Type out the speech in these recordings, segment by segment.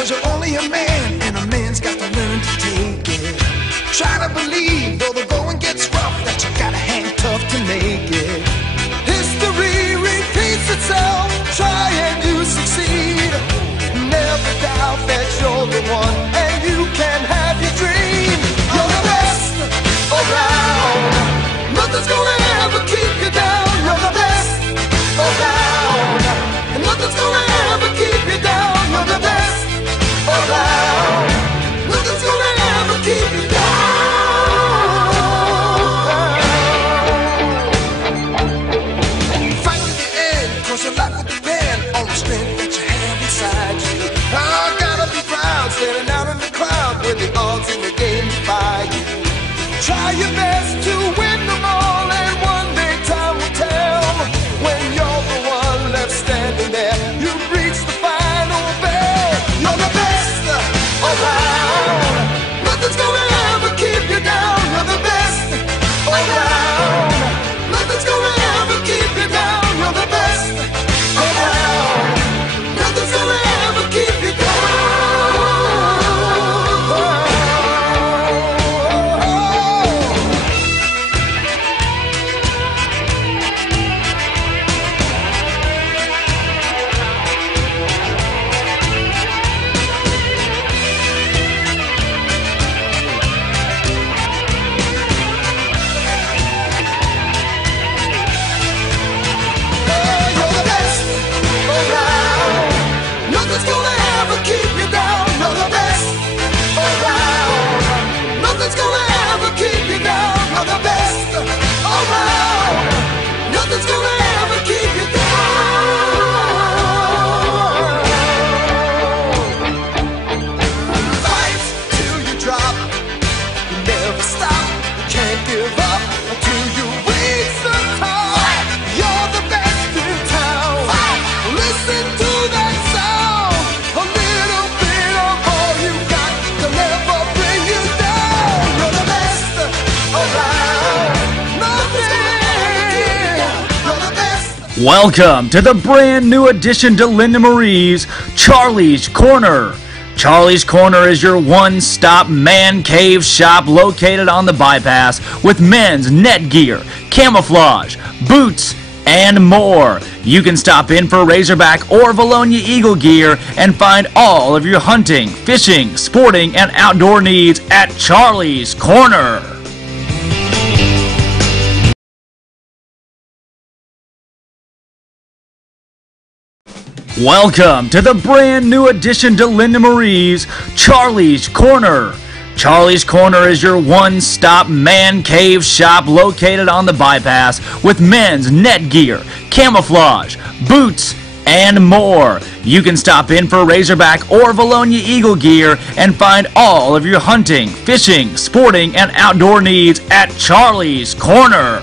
'cause you're only a man, and a man's got to learn to take it. Try to believe, though the going gets rough, that you gotta hang tough to make it. History repeats itself, try and you succeed. Never doubt that you're the one, and you can have your dream. You're the best around, nothing's gonna ever keep you down. You're the best around, and nothing's gonna ever keep you down. You're the best around, nothing's gonna ever keep you down. Fight to the end, 'cause your life will depend on the strength that you have inside you. I gotta be proud, standing out in the crowd when the odds in the game defy you. Try your best to win them all, and one day time will tell. When you're the one left standing there, you reach the final bell. You're the best around, nothing's gonna ever keep you down. You're the best around, nothing's gonna ever keep you down. You're the best around, nothing's gonna ever keep you down. You're the best around, nothing's gonna ever keep you down. You're the best around, nothing's gonna ever keep you down. You're the best around, nothing's gonna ever keep you down. Fight till you drop, you never stop, you can't give up until you reach the top. You're the best in town. Listen to that sound. A little bit of all you got to never bring you down. You're the best around. Nothing. You're the best. Welcome to the brand new addition to Linda Marie's Charlie's Corner. Charlie's Corner is your one-stop man cave shop located on the bypass with men's net gear, camouflage, boots, and more. You can stop in for Razorback or Vilonia Eagle gear and find all of your hunting, fishing, sporting, and outdoor needs at Charlie's Corner. Welcome to the brand new addition to Linda Marie's Charlie's Corner. Charlie's Corner is your one-stop man cave shop located on the bypass with men's net gear, camouflage, boots, and more. You can stop in for Razorback or Vilonia Eagle gear and find all of your hunting, fishing, sporting, and outdoor needs at Charlie's Corner.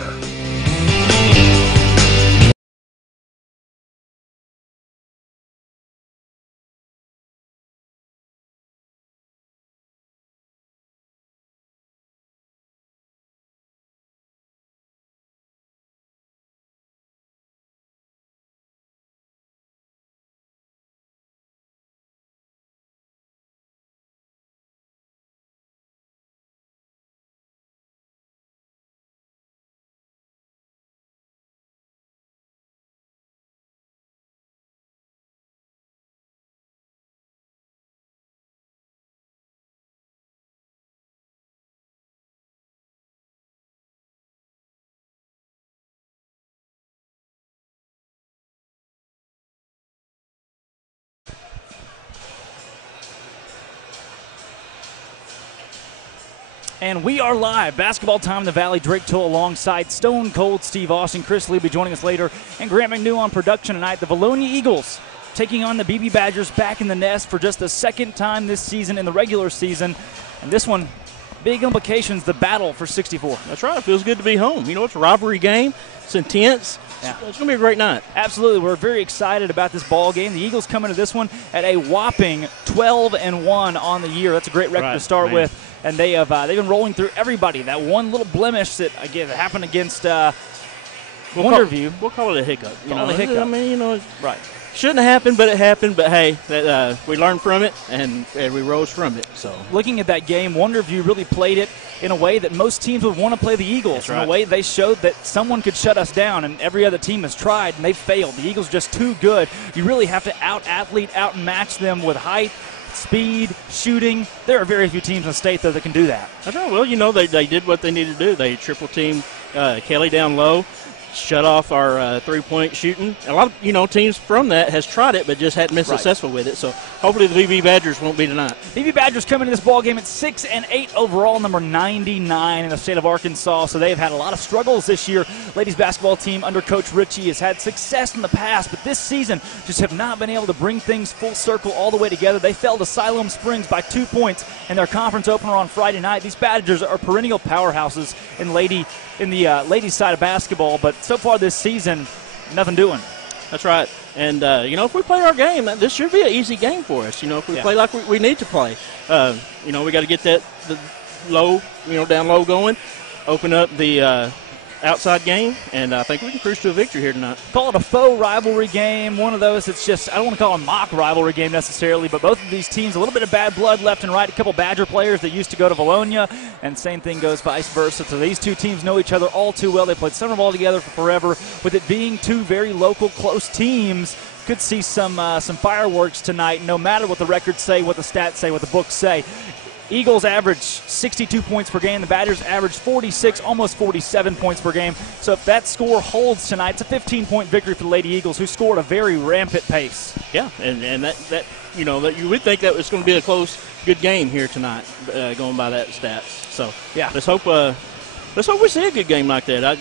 And we are live. Basketball time in the Valley. Drake Toll alongside Stone Cold Steve Austin. Chris Lee will be joining us later. And Grant McNew on production tonight. The Vilonia Eagles taking on the Beebe Badgers back in the nest for just the second time this season in the regular season. And this one, big implications, the battle for 64. That's right. It feels good to be home. You know, it's a rivalry game. It's intense. Yeah. It's going to be a great night. Absolutely. We're very excited about this ball game. The Eagles come into this one at a whopping 12-1 on the year. That's a great record to start with. And they've been rolling through everybody. That one little blemish that happened against Wonderview. We'll call it a hiccup. Call it a hiccup. I mean, you know. Right. Shouldn't have happened, but it happened. But hey, we learned from it, and we rose from it. So, looking at that game, wonder if you really played it in a way that most teams would want to play the Eagles. That's right. In a way they showed that someone could shut us down, and every other team has tried, and they've failed. The Eagles are just too good. You really have to out-athlete, out-match them with height, speed, shooting. There are very few teams in the state, though, that can do that. that's right. Well, they did what they needed to do. They triple-teamed Kelly down low, shut off our three-point shooting. A lot of teams from that has tried it, but just hadn't been successful with it. So hopefully the Beebe Badgers won't be tonight. Beebe Badgers come into this ball game at 6-8 overall, number 99 in the state of Arkansas. So they've had a lot of struggles this year. Ladies basketball team under Coach Ritchie has had success in the past, but this season just have not been able to bring things full circle all the way together. They fell to Siloam Springs by 2 points in their conference opener on Friday night. These Badgers are perennial powerhouses in the ladies side of basketball, but so far this season, nothing doing. That's right. And, if we play our game, this should be an easy game for us. If we play like we need to play. We got to get the low, down low going, open up the outside game, and I think we can cruise to a victory here tonight. Call it a faux rivalry game, one of those that's just, I don't want to call it a mock rivalry game necessarily, but both of these teams, a little bit of bad blood left and right, a couple Badger players that used to go to Vilonia, and same thing goes vice versa. So these two teams know each other all too well. They played summer ball together for forever. With it being two very local, close teams, could see some fireworks tonight, no matter what the records say, what the stats say, what the books say. Eagles average 62 points per game. The Badgers average 46, almost 47 points per game. So if that score holds tonight, it's a 15-point victory for the Lady Eagles, who scored a very rampant pace. Yeah, and that you would think that was going to be a close, good game here tonight, going by that stats. So yeah, let's hope we see a good game like that.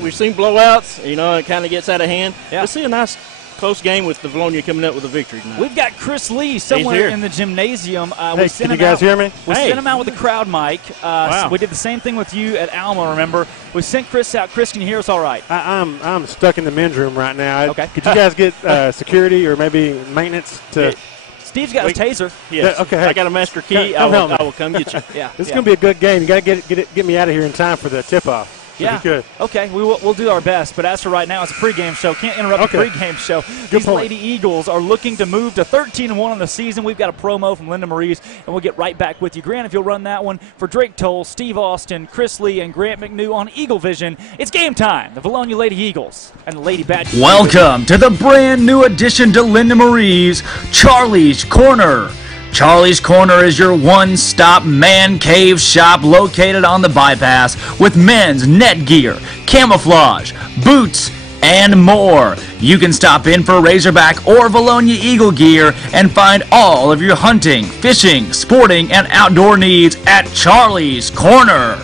We've seen blowouts. It kind of gets out of hand. Yeah. Let's see a nice close game with the Vilonia coming up with a victory tonight. We've got Chris Lee somewhere in the gymnasium. Hey, can you guys hear me? We sent him out with the crowd mic. Wow. So we did the same thing with you at Alma, remember? We sent Chris out. Chris, can you hear us all right? I'm stuck in the men's room right now. Okay. Could you guys get security or maybe maintenance to? Steve's got a taser. Yes. Okay. I got a master key. Come help me. I will come get you. Yeah. This is going to be a good game. You got to get me out of here in time for the tip-off. Yeah. Good. Okay, we'll do our best. But as for right now, it's a pregame show. Can't interrupt the pregame show. These Lady Eagles are looking to move to 13-1 on the season. We've got a promo from Linda Marie's, and we'll get right back with you. Grant, if you'll run that one for Drake Toll, Steve Austin, Chris Lee, and Grant McNew on Eagle Vision. It's game time. The Vilonia Lady Eagles and the Lady Badgers. Welcome to the brand new addition to Linda Marie's Charlie's Corner. Charlie's Corner is your one-stop man cave shop located on the bypass with men's net gear, camouflage, boots, and more. You can stop in for Razorback or Vilonia Eagle gear and find all of your hunting, fishing, sporting, and outdoor needs at Charlie's Corner.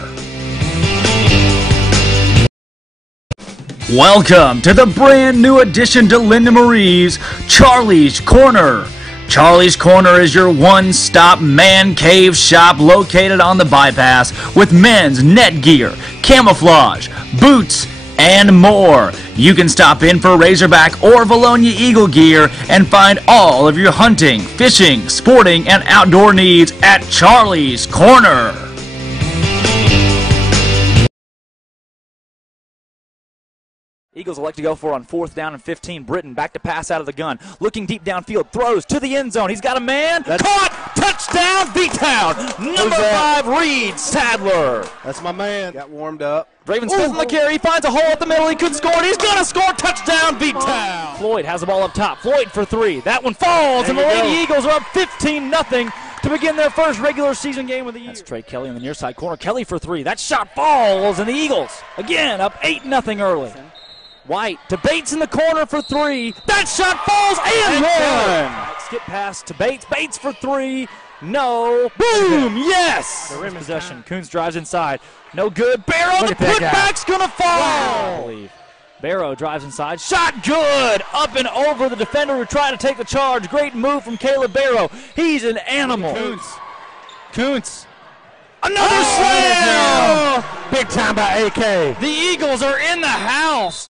Welcome to the brand new addition to Linda Marie's Charlie's Corner. Charlie's Corner is your one-stop man cave shop located on the bypass with men's net gear, camouflage, boots, and more. You can stop in for Razorback or Vilonia Eagle gear and find all of your hunting, fishing, sporting, and outdoor needs at Charlie's Corner. Eagles elect to go for on 4th down and 15. Britton back to pass out of the gun. Looking deep downfield. Throws to the end zone. He's got a man. Caught! Touchdown, B-Town. Number 5, Reed Sadler. That's my man. Got warmed up. Raven Smith on the carry. He finds a hole at the middle. He could score. And he's going to score. Touchdown, B-Town. Floyd has the ball up top. Floyd for 3. That one falls, and the Lady Eagles are up 15-0 to begin their first regular season game of the year. That's Trey Kelly on the near side corner. Kelly for 3. That shot falls, and the Eagles, again, up 8-0 early. White to Bates in the corner for 3. That shot falls and one. Skip pass to Bates. Bates for 3. No. Boom. Yes. The rim possession. Coons drives inside. No good. Barrow. The putback's going to fall. I believe. Barrow drives inside. Shot good. Up and over the defender who tried to take the charge. Great move from Caleb Barrow. He's an animal. Kuntz. Another slam. Big time by AK. The Eagles are in the house.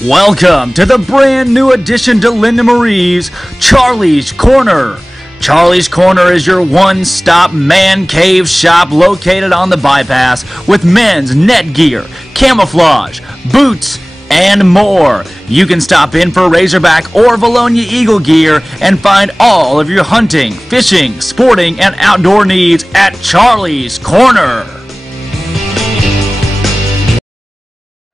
Welcome to the brand new addition to Linda Marie's Charlie's Corner. Charlie's Corner is your one-stop man cave shop located on the bypass with men's net gear, camouflage, boots, and more. You can stop in for Razorback or Vilonia Eagle gear and find all of your hunting, fishing, sporting, and outdoor needs at Charlie's Corner.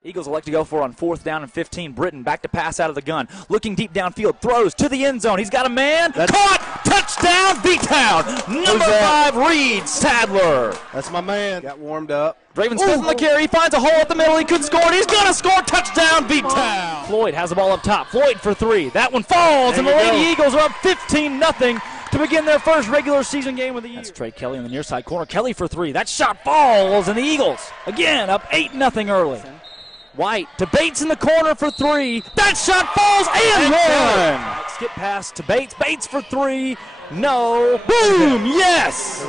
Eagles elect to go for on 4th down and 15. Britton back to pass out of the gun. Looking deep downfield. Throws to the end zone. He's got a man. Caught. Touchdown. B-Town. Number 5, Reed Sadler. That's my man. Got warmed up. Draven Smith on the carry. He finds a hole at the middle. He could score. He's going to score. Touchdown. B-Town. Floyd has the ball up top. Floyd for 3. That one falls, and the Lady Eagles are up 15-0 to begin their first regular season game of the year. That's Trey Kelly on the near side corner. Kelly for 3. That shot falls, and the Eagles, again, up 8-0 early. White to Bates in the corner for 3. That shot falls and one. Skip pass to Bates. Bates for 3. No. Boom. Yes.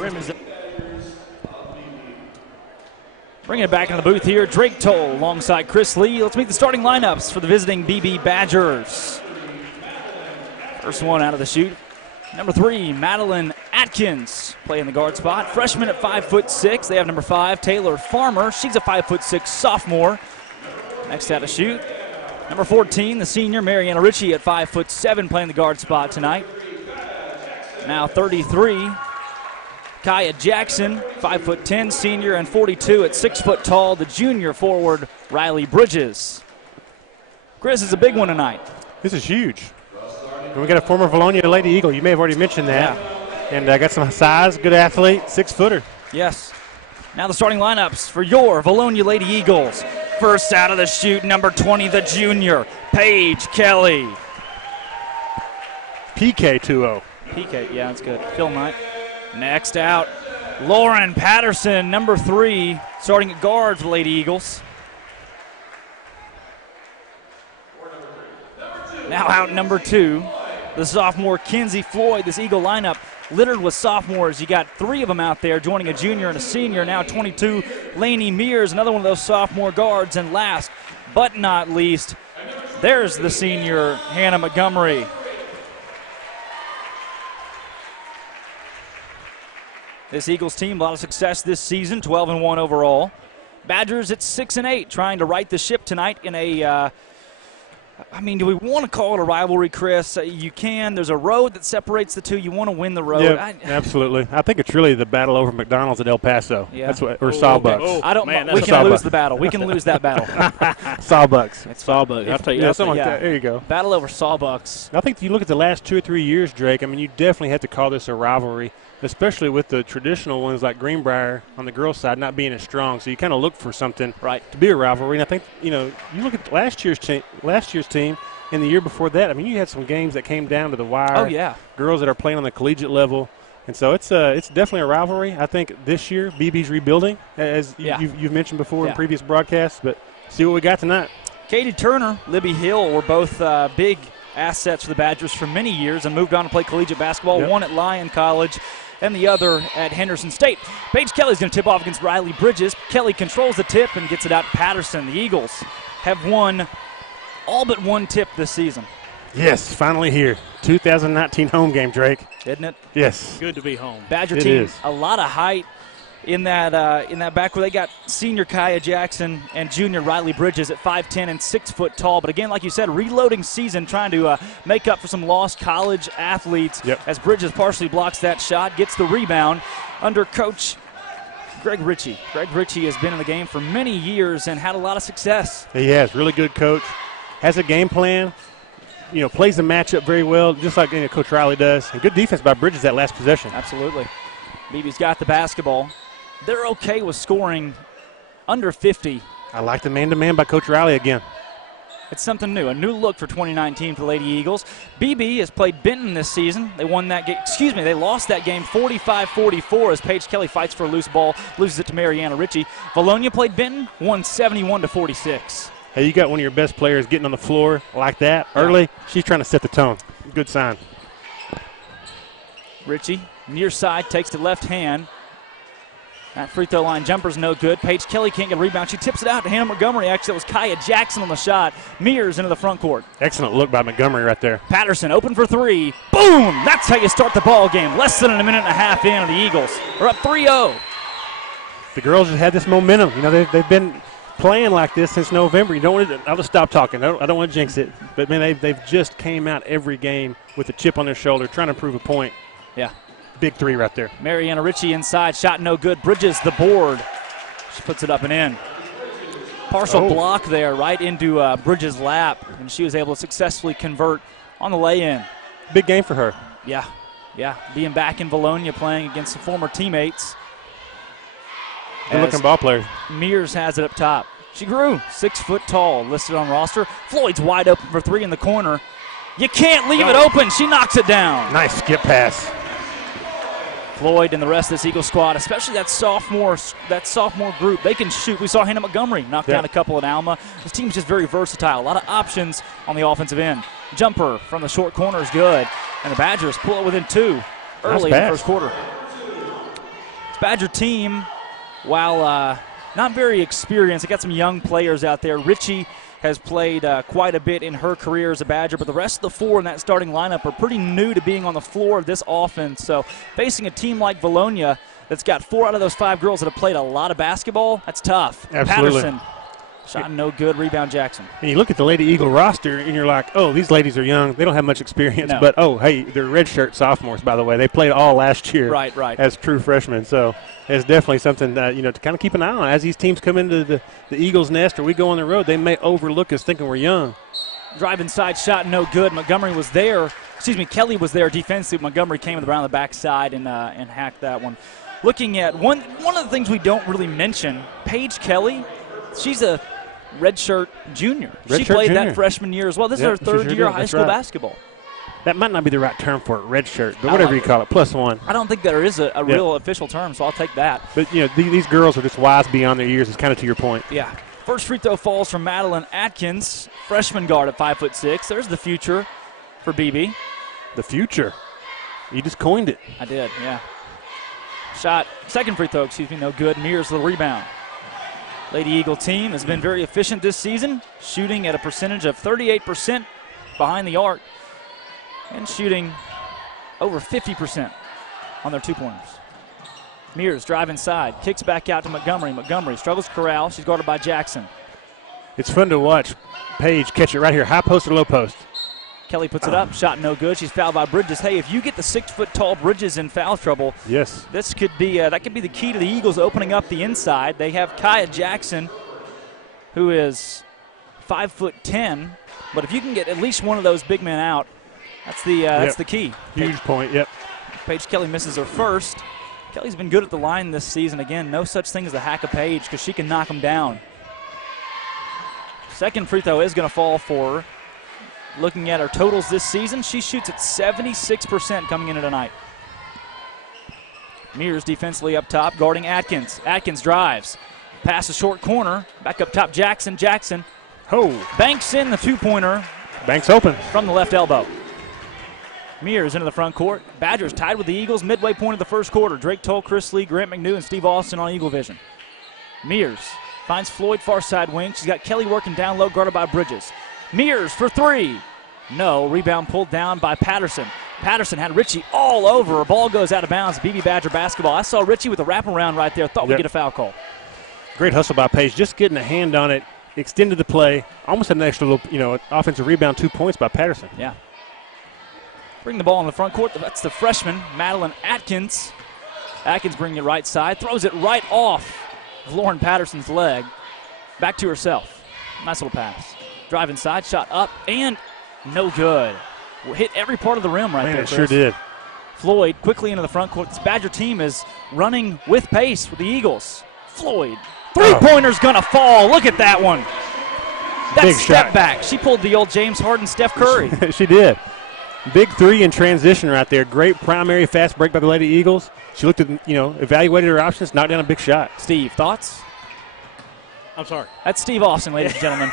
Bringing it back into the booth here. Drake Toll alongside Chris Lee. Let's meet the starting lineups for the visiting Beebe Badgers. First one out of the chute. Number 3, Madeline Atkins playing the guard spot. Freshman at 5'6". They have number 5, Taylor Farmer. She's a 5'6" sophomore. Next out to shoot, number 14, the senior, Mariana Ritchie at 5'7", playing the guard spot tonight. Now 33, Kaya Jackson, 5'10", senior, and 42 at 6 foot tall, the junior forward, Riley Bridges. Chris, is a big one tonight. This is huge. And we got a former Vilonia Lady Eagle. You may have already mentioned that. Yeah. And got some size, good athlete, 6-footer. Yes. Now the starting lineups for your Vilonia Lady Eagles. First out of the chute, number 20, the junior, Paige Kelly. PK2-0. PK, yeah, that's good. Phil Knight. Next out, Lauren Patterson, number 3, starting at guard for the Lady Eagles. Now out number 2, the sophomore Kinsey Floyd. This Eagle lineup littered with sophomores. You got 3 of them out there, joining a junior and a senior. Now 22, Lainey Mears, another one of those sophomore guards. And last but not least, there's the senior, Hannah Montgomery. This Eagles team, a lot of success this season, 12-1 overall. Badgers at 6-8, trying to right the ship tonight in a do we want to call it a rivalry, Chris? You can. There's a road that separates the two. You want to win the road. Yeah, absolutely. I think it's really the battle over McDonald's at El Paso. Yeah. That's what, or Sawbucks. Okay. I don't. We can lose the battle. We can lose that battle. Sawbucks. It's Sawbucks. I'll tell you. Yeah, something like that. There you go. Battle over Sawbucks. I think you look at the last 2 or 3 years, Drake. I mean, you definitely have to call this a rivalry, especially with the traditional ones like Greenbrier on the girls' side not being as strong. So you kind of look for something to be a rivalry. And I think, you look at last year's team and the year before that. I mean, you had some games that came down to the wire. Oh, yeah. Girls that are playing on the collegiate level. And so it's definitely a rivalry. I think this year BB's rebuilding, as you've mentioned before in previous broadcasts. But see what we got tonight. Katie Turner, Libby Hill were both big assets for the Badgers for many years and moved on to play collegiate basketball, one at Lyon College and the other at Henderson State. Paige Kelly's going to tip off against Riley Bridges. Kelly controls the tip and gets it out to Patterson. The Eagles have won all but one tip this season. Yes, finally here. 2019 home game, Drake. Isn't it? Yes. Good to be home. Badger team, a lot of height in that back where they got senior Kaya Jackson and junior Riley Bridges at 5'10" and 6 foot tall. But again, like you said, reloading season, trying to make up for some lost college athletes. As Bridges partially blocks that shot, gets the rebound under Coach Greg Ritchie. Greg Ritchie has been in the game for many years and had a lot of success. He has. Really good coach. Has a game plan. Plays the matchup very well, just like Coach Riley does. And good defense by Bridges that last possession. Absolutely. Beebe's got the basketball. They're okay with scoring under 50. I like the man-to-man by Coach Riley again. It's something new, a new look for 2019 for the Lady Eagles. Beebe has played Benton this season. They won that game. They lost that game 45-44 as Paige Kelly fights for a loose ball, loses it to Mariana Ritchie. Vilonia played Benton, won 71-46. Hey, you got one of your best players getting on the floor like that early. She's trying to set the tone. Good sign. Ritchie, near side, takes to left hand. That free throw line jumper's no good. Paige Kelly can't get a rebound. She tips it out to Hannah Montgomery. Actually, that was Kaya Jackson on the shot. Mears into the front court. Excellent look by Montgomery right there. Patterson open for 3. Boom! That's how you start the ball game. Less than a minute and a half in, and the Eagles are up 3-0. The girls have had this momentum. They've been playing like this since November. You don't want to. I'll just stop talking. I don't want to jinx it. But man, they've just came out every game with a chip on their shoulder, trying to prove a point. Yeah. Big three right there. Mariana Ritchie inside, shot no good. Bridges the board. She puts it up and in. Partial block there right into Bridges' lap, and she was able to successfully convert on the lay-in. Big game for her. Yeah. Being back in Vilonia playing against some former teammates. Good-looking ball player. Mears has it up top. She grew 6 foot tall, listed on roster. Floyd's wide open for three in the corner. You can't leave it open. She knocks it down. Nice skip pass. Floyd and the rest of this Eagle squad, especially that sophomore group, they can shoot. We saw Hannah Montgomery knock down a couple at Alma. This team's just very versatile. A lot of options on the offensive end. Jumper from the short corner is good, and the Badgers pull it within 2 early in the first quarter. This Badger team, while not very experienced, they got some young players out there. Ritchie has played quite a bit in her career as a Badger, but the rest of the 4 in that starting lineup are pretty new to being on the floor of this offense. So facing a team like Vilonia that's got 4 out of those 5 girls that have played a lot of basketball, that's tough. Absolutely. Patterson, shot no good, rebound Jackson. And you look at the Lady Eagle roster, and you're like, oh, these ladies are young. They don't have much experience. No. But, oh, hey, they're redshirt sophomores, by the way. They played all last year as true freshmen. So it's definitely something to kind of keep an eye on. As these teams come into the Eagles' nest or we go on the road, they may overlook us thinking we're young. Drive inside, shot no good. Kelly was there defensively. Montgomery came around the backside and hacked that one. Looking at one of the things we don't really mention, Paige Kelly, she's a redshirt junior. She played that freshman year as well. This is her third year of high school basketball. That might not be the right term for it, redshirt, but whatever you call it, +1. I don't think there is a real official term, so I'll take that. But, these girls are just wise beyond their years. It's kind of to your point. Yeah. First free throw falls from Madeline Atkins, freshman guard at 5'6". There's the future for Beebe. The future. You just coined it. I did, yeah. Second free throw, no good. Mears the rebound. Lady Eagle team has been very efficient this season, shooting at a percentage of 38% behind the arc and shooting over 50% on their 2-pointers. Mears drive inside, kicks back out to Montgomery. Montgomery struggles to corral. She's guarded by Jackson. It's fun to watch Paige catch it right here, high post or low post. Kelly puts it up, shot no good. She's fouled by Bridges. Hey, if you get the 6-foot-tall Bridges in foul trouble, this could be that could be the key to the Eagles opening up the inside. They have Kaya Jackson, who is 5'10", but if you can get at least one of those big men out, that's the key. Huge point. Yep. Paige Kelly misses her first. Kelly's been good at the line this season. Again, no such thing as a hack of Paige because she can knock them down. Second free throw is going to fall for her. Looking at her totals this season, she shoots at 76% coming into tonight. Mears defensively up top, guarding Atkins. Atkins drives. Pass the short corner. Back up top, Jackson. Jackson banks in the 2-pointer. Banks open. From the left elbow. Mears into the front court. Badgers tied with the Eagles midway point of the first quarter. Drake Toll, Chris Lee, Grant McNew, and Steve Austin on Eagle Vision. Mears finds Floyd far side wing. She's got Kelly working down low, guarded by Bridges. Mears for 3. No. Rebound pulled down by Patterson. Patterson had Ritchie all over her. Ball goes out of bounds. Beebe Badger basketball. I saw Ritchie with a wraparound right there. Thought we'd get a foul call. Great hustle by Paige. Just getting a hand on it. Extended the play. Almost had an extra little, offensive rebound, 2 points by Patterson. Yeah. Bring the ball in the front court. That's the freshman, Madeline Atkins. Atkins bringing it right side. Throws it right off of Lauren Patterson's leg. Back to herself. Nice little pass. Drive inside, shot up, and no good. Hit every part of the rim right there, Chris. It sure did. Floyd quickly into the front court. This Badger team is running with pace with the Eagles. Floyd. Three-pointer's going to fall. Look at that one. That big step shot. Back. She pulled the old James Harden, Steph Curry. She did. Big 3 in transition right there. Great primary fast break by the Lady Eagles. She looked at, evaluated her options, knocked down a big shot. Steve, thoughts? I'm sorry. That's Steve Austin, ladies and gentlemen.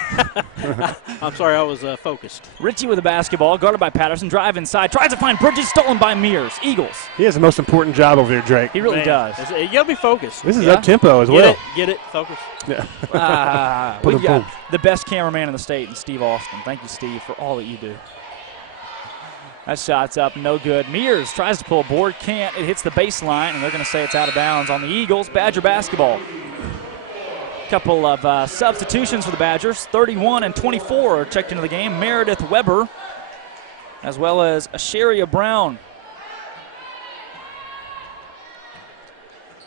I'm sorry, I was focused. Ritchie with the basketball, guarded by Patterson. Drive inside, tries to find Bridges, stolen by Mears. Eagles. He has the most important job over there, Drake. He really does. You got to be focused. This is up-tempo as well. Get it, focus. Yeah. We got the best cameraman in the state, and Steve Austin. Thank you, Steve, for all that you do. That shot's up, no good. Mears tries to pull a board, can't. It hits the baseline, and they're going to say it's out of bounds on the Eagles. Badger basketball. Couple of substitutions for the Badgers. 31 and 24 are checked into the game. Meredith Weber, as well as Asheria Brown.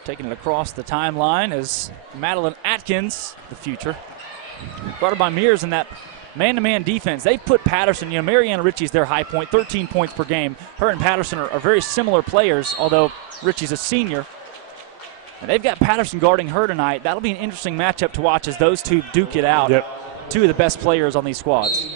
Taking it across the timeline is Madeline Atkins, the future. Guarded by Mears in that man-to-man defense. They've put Patterson, Mariana Ritchie's their high point, 13 points per game. Her and Patterson are very similar players, although Ritchie's a senior. And they've got Patterson guarding her tonight. That'll be an interesting matchup to watch as those two duke it out. Yep. Two of the best players on these squads.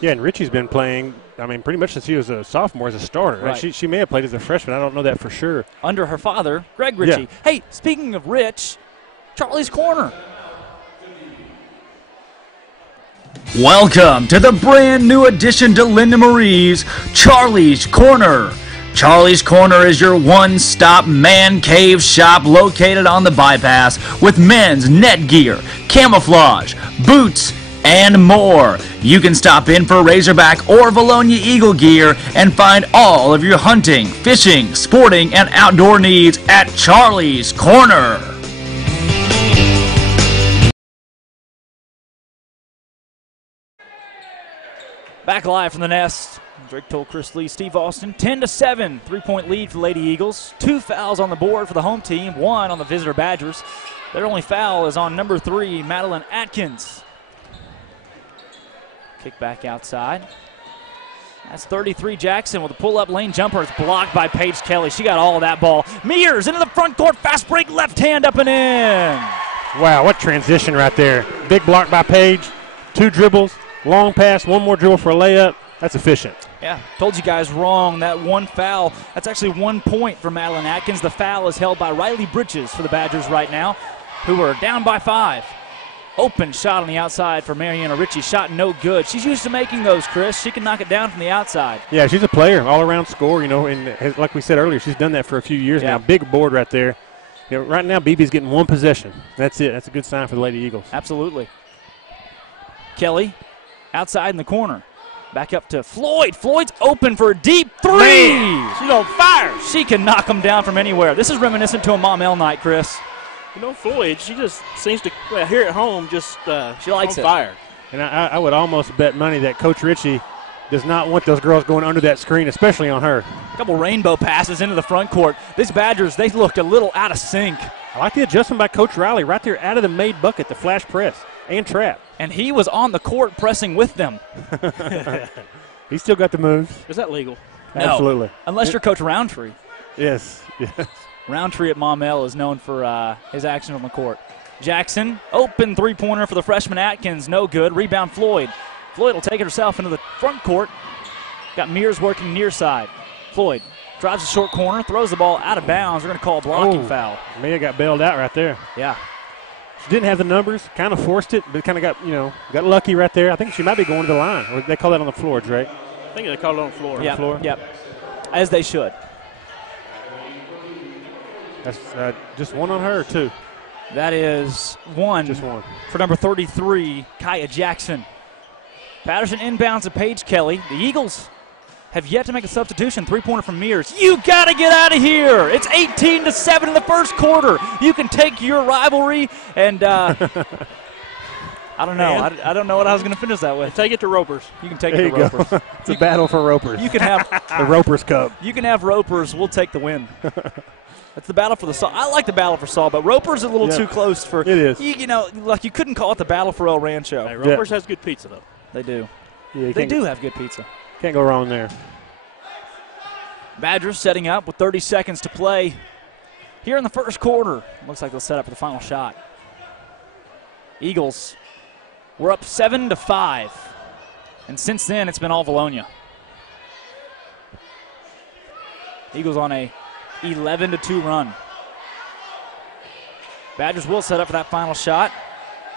Yeah, and Ritchie's been playing, pretty much since he was a sophomore as a starter. Right. She may have played as a freshman. I don't know that for sure. Under her father, Greg Ritchie. Yeah. Hey, speaking of Rich, Charlie's Corner. Welcome to the brand new addition to Linda Marie's Charlie's Corner. Charlie's Corner is your one-stop man cave shop located on the bypass with men's net gear, camouflage, boots, and more. You can stop in for Razorback or Vilonia Eagle gear and find all of your hunting, fishing, sporting, and outdoor needs at Charlie's Corner. Back live from the nest. Drake told Chris Lee, Steve Austin, 10-7, 3-point lead for the Lady Eagles. 2 fouls on the board for the home team, 1 on the visitor Badgers. Their only foul is on number 3, Madeline Atkins. Kick back outside. That's 33 Jackson with a pull-up lane jumper. It's blocked by Paige Kelly. She got all of that ball. Mears into the front court, fast break, left hand up and in. Wow, what transition right there. Big block by Paige, 2 dribbles, long pass, 1 more dribble for a layup. That's efficient. Yeah, told you guys wrong. That 1 foul, that's actually 1 point for Madeline Atkins. The foul is held by Riley Bridges for the Badgers right now, who are down by 5. Open shot on the outside for Mariana Ritchie. Shot no good. She's used to making those, Chris. She can knock it down from the outside. Yeah, she's a player, all-around scorer, and like we said earlier, she's done that for a few years now. Big board right there. Right now, Beebe's getting 1 possession. That's it. That's a good sign for the Lady Eagles. Absolutely. Kelly outside in the corner. Back up to Floyd. Floyd's open for a deep 3. Man, she's on fire. She can knock them down from anywhere. This is reminiscent to a Mom L night, Chris. Floyd, she just seems to, here at home, just she likes on fire. And I would almost bet money that Coach Ritchie does not want those girls going under that screen, especially on her. A couple rainbow passes into the front court. These Badgers, they looked a little out of sync. I like the adjustment by Coach Riley right there out of the made bucket, the flash press and trap. And he was on the court pressing with them. He still got the moves. Is that legal? No, absolutely. Unless you're Coach Roundtree. Yes. Roundtree at Mom L is known for his action on the court. Jackson, open 3-pointer for the freshman Atkins, no good. Rebound Floyd. Floyd will take it herself into the front court. Got Mears working near side. Floyd drives a short corner, throws the ball out of bounds. We're going to call a blocking foul. Mia got bailed out right there. Yeah. She didn't have the numbers, kind of forced it, but kind of got lucky right there. I think she might be going to the line. Or they call that on the floor, Drake. I think they called it on the floor. Yep. As they should. That's just 1 on her, too. That is 1. Just 1. For number 33, Kaya Jackson. Patterson inbounds to Paige Kelly. The Eagles have yet to make a substitution. 3-pointer from Mears. You got to get out of here. It's 18-7 in the first quarter. You can take your rivalry and I don't know. I don't know what I was going to finish that with. Take it to Ropers. You can take it to Ropers. It's a battle for Ropers. You can have the Ropers Cup. You can have Ropers. We'll take the win. That's the battle for the Saw. I like the battle for Saw, but Roper's a little too close for. It is. You couldn't call it the battle for El Rancho. Hey, Ropers has good pizza, though. They do. Yeah, they do have good pizza. Can't go wrong there. Badgers setting up with 30 seconds to play here in the first quarter. Looks like they'll set up for the final shot. Eagles, we're up 7-5. And since then, it's been all Vilonia. Eagles on a 11-2 run. Badgers will set up for that final shot.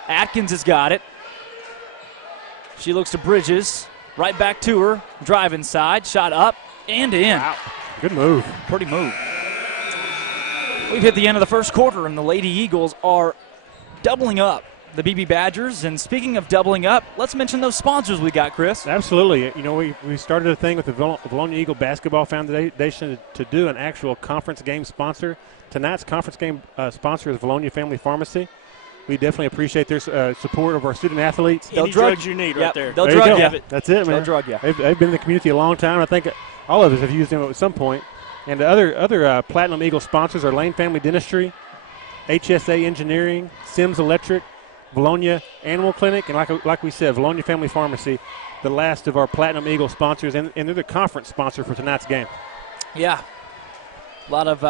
Atkins has got it. She looks to Bridges. Right back to her. Drive inside. Shot up and in. Wow. Good move. Pretty move. We've hit the end of the first quarter, and the Lady Eagles are doubling up the Beebe Badgers. And speaking of doubling up, let's mention those sponsors we got, Chris. Absolutely. We started a thing with the Vilonia Eagle Basketball Foundation to do an actual conference game sponsor. Tonight's conference game sponsor is Vilonia Family Pharmacy. We definitely appreciate their support of our student athletes. Any drugs you need right there. They'll drug you. That's it, man. They'll drug you. They've been in the community a long time. I think all of us have used them at some point. And the other Platinum Eagle sponsors are Lane Family Dentistry, HSA Engineering, Sims Electric, Vilonia Animal Clinic, and like we said, Vilonia Family Pharmacy, the last of our Platinum Eagle sponsors, and they're the conference sponsor for tonight's game. Yeah. A lot of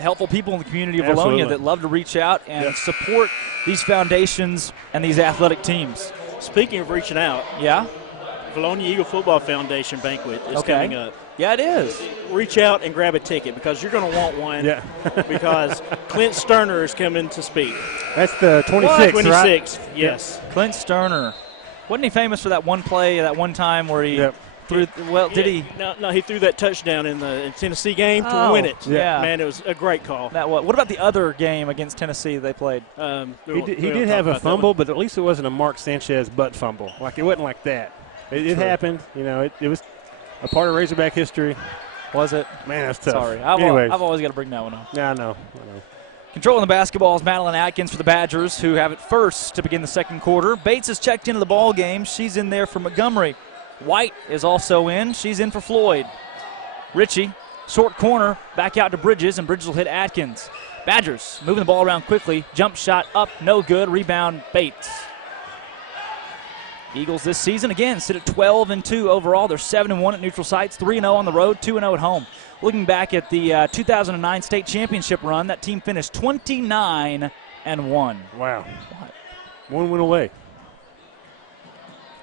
helpful people in the community of Vilonia that love to reach out and support these foundations and these athletic teams. Speaking of reaching out, Vilonia Eagle Football Foundation banquet is coming up. Yeah, it is. Reach out and grab a ticket because you're going to want one. Yeah. Because Clint Sterner is coming to speak. That's the 26th, 26th, right? yes. Clint Sterner. Wasn't he famous for that one play, that one time where he threw? Well, did he? No, he threw that touchdown in the Tennessee game to win it. Yeah. Man, it was a great call. What about the other game against Tennessee they played? He did have a fumble, but at least it wasn't a Mark Sanchez butt fumble. Like, it wasn't like that. It happened. You know, it was a part of Razorback history. Was it? Man, that's tough. Sorry. I've always got to bring that one up. Yeah, I know. Controlling the basketball is Madeline Atkins for the Badgers, who have it first to begin the second quarter. Bates has checked into the ball game. She's in there for Montgomery. White is also in. She's in for Floyd. Ritchie, short corner, back out to Bridges, and Bridges will hit Atkins. Badgers moving the ball around quickly. Jump shot up, no good. Rebound, Bates. Eagles this season, again, sit at 12-2 overall. They're 7-1 at neutral sites, 3-0 on the road, 2-0 at home. Looking back at the 2009 state championship run, that team finished 29-1. Wow. One win away.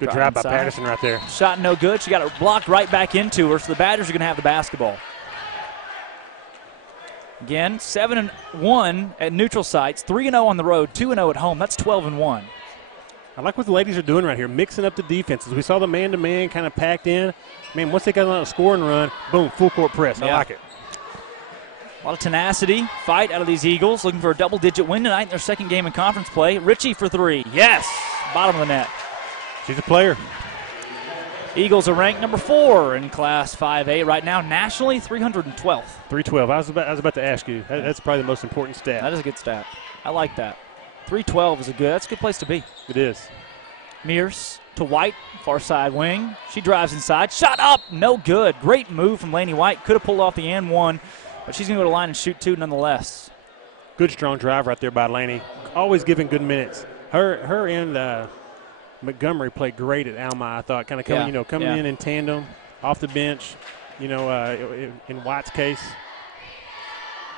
Good drive by Patterson right there. Shot no good. She got it blocked right back into her, so the Badgers are going to have the basketball. Again, 7-1 at neutral sites, 3-0 on the road, 2-0 at home. That's 12-1. I like what the ladies are doing right here, mixing up the defenses. We saw the man-to-man kind of packed in. Man, once they got on a scoring run, boom, full-court press. I like it. A lot of tenacity, fight out of these Eagles, looking for a double-digit win tonight in their second game in conference play. Ritchie for three. Yes! Bottom of the net. She's a player. Eagles are ranked number 4 in Class 5A right now. Nationally, 312th. 312. I was about to ask you. That's probably the most important stat. That is a good stat. I like that. 312 is that's a good place to be. It is. Mears to White, far side wing. She drives inside. Shot up, no good. Great move from Laney White. Could have pulled off the and one, but she's going to go to the line and shoot two nonetheless. Good strong drive right there by Laney. Always giving good minutes. Her and Montgomery played great at Alma, I thought. Kind of coming in tandem, off the bench, in White's case.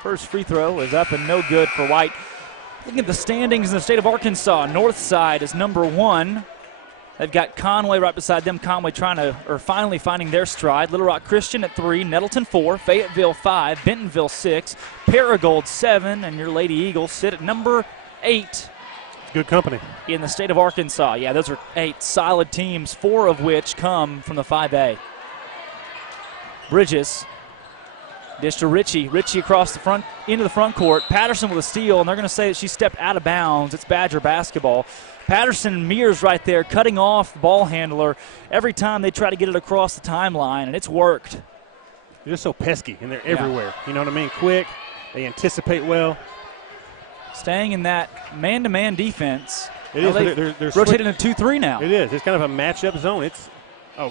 First free throw is up and no good for White. Looking at the standings in the state of Arkansas, North Side is number 1. They've got Conway right beside them. Conway finally finding their stride. Little Rock Christian at 3, Nettleton 4, Fayetteville 5, Bentonville 6, Paragould 7, and your Lady Eagles sit at number 8. Good company. In the state of Arkansas. Yeah, those are 8 solid teams, 4 of which come from the 5A. Bridges. Dish to Ritchie. Ritchie across the front, into the front court. Patterson with a steal, and they're going to say that she stepped out of bounds. It's Badger basketball. Patterson and Mears right there cutting off the ball handler every time they try to get it across the timeline, and it's worked. They're just so pesky, and they're everywhere. You know what I mean? Quick. They anticipate well. Staying in that man-to-man defense. It is. They're rotating to 2-3 now. It is. It's kind of a matchup zone. It's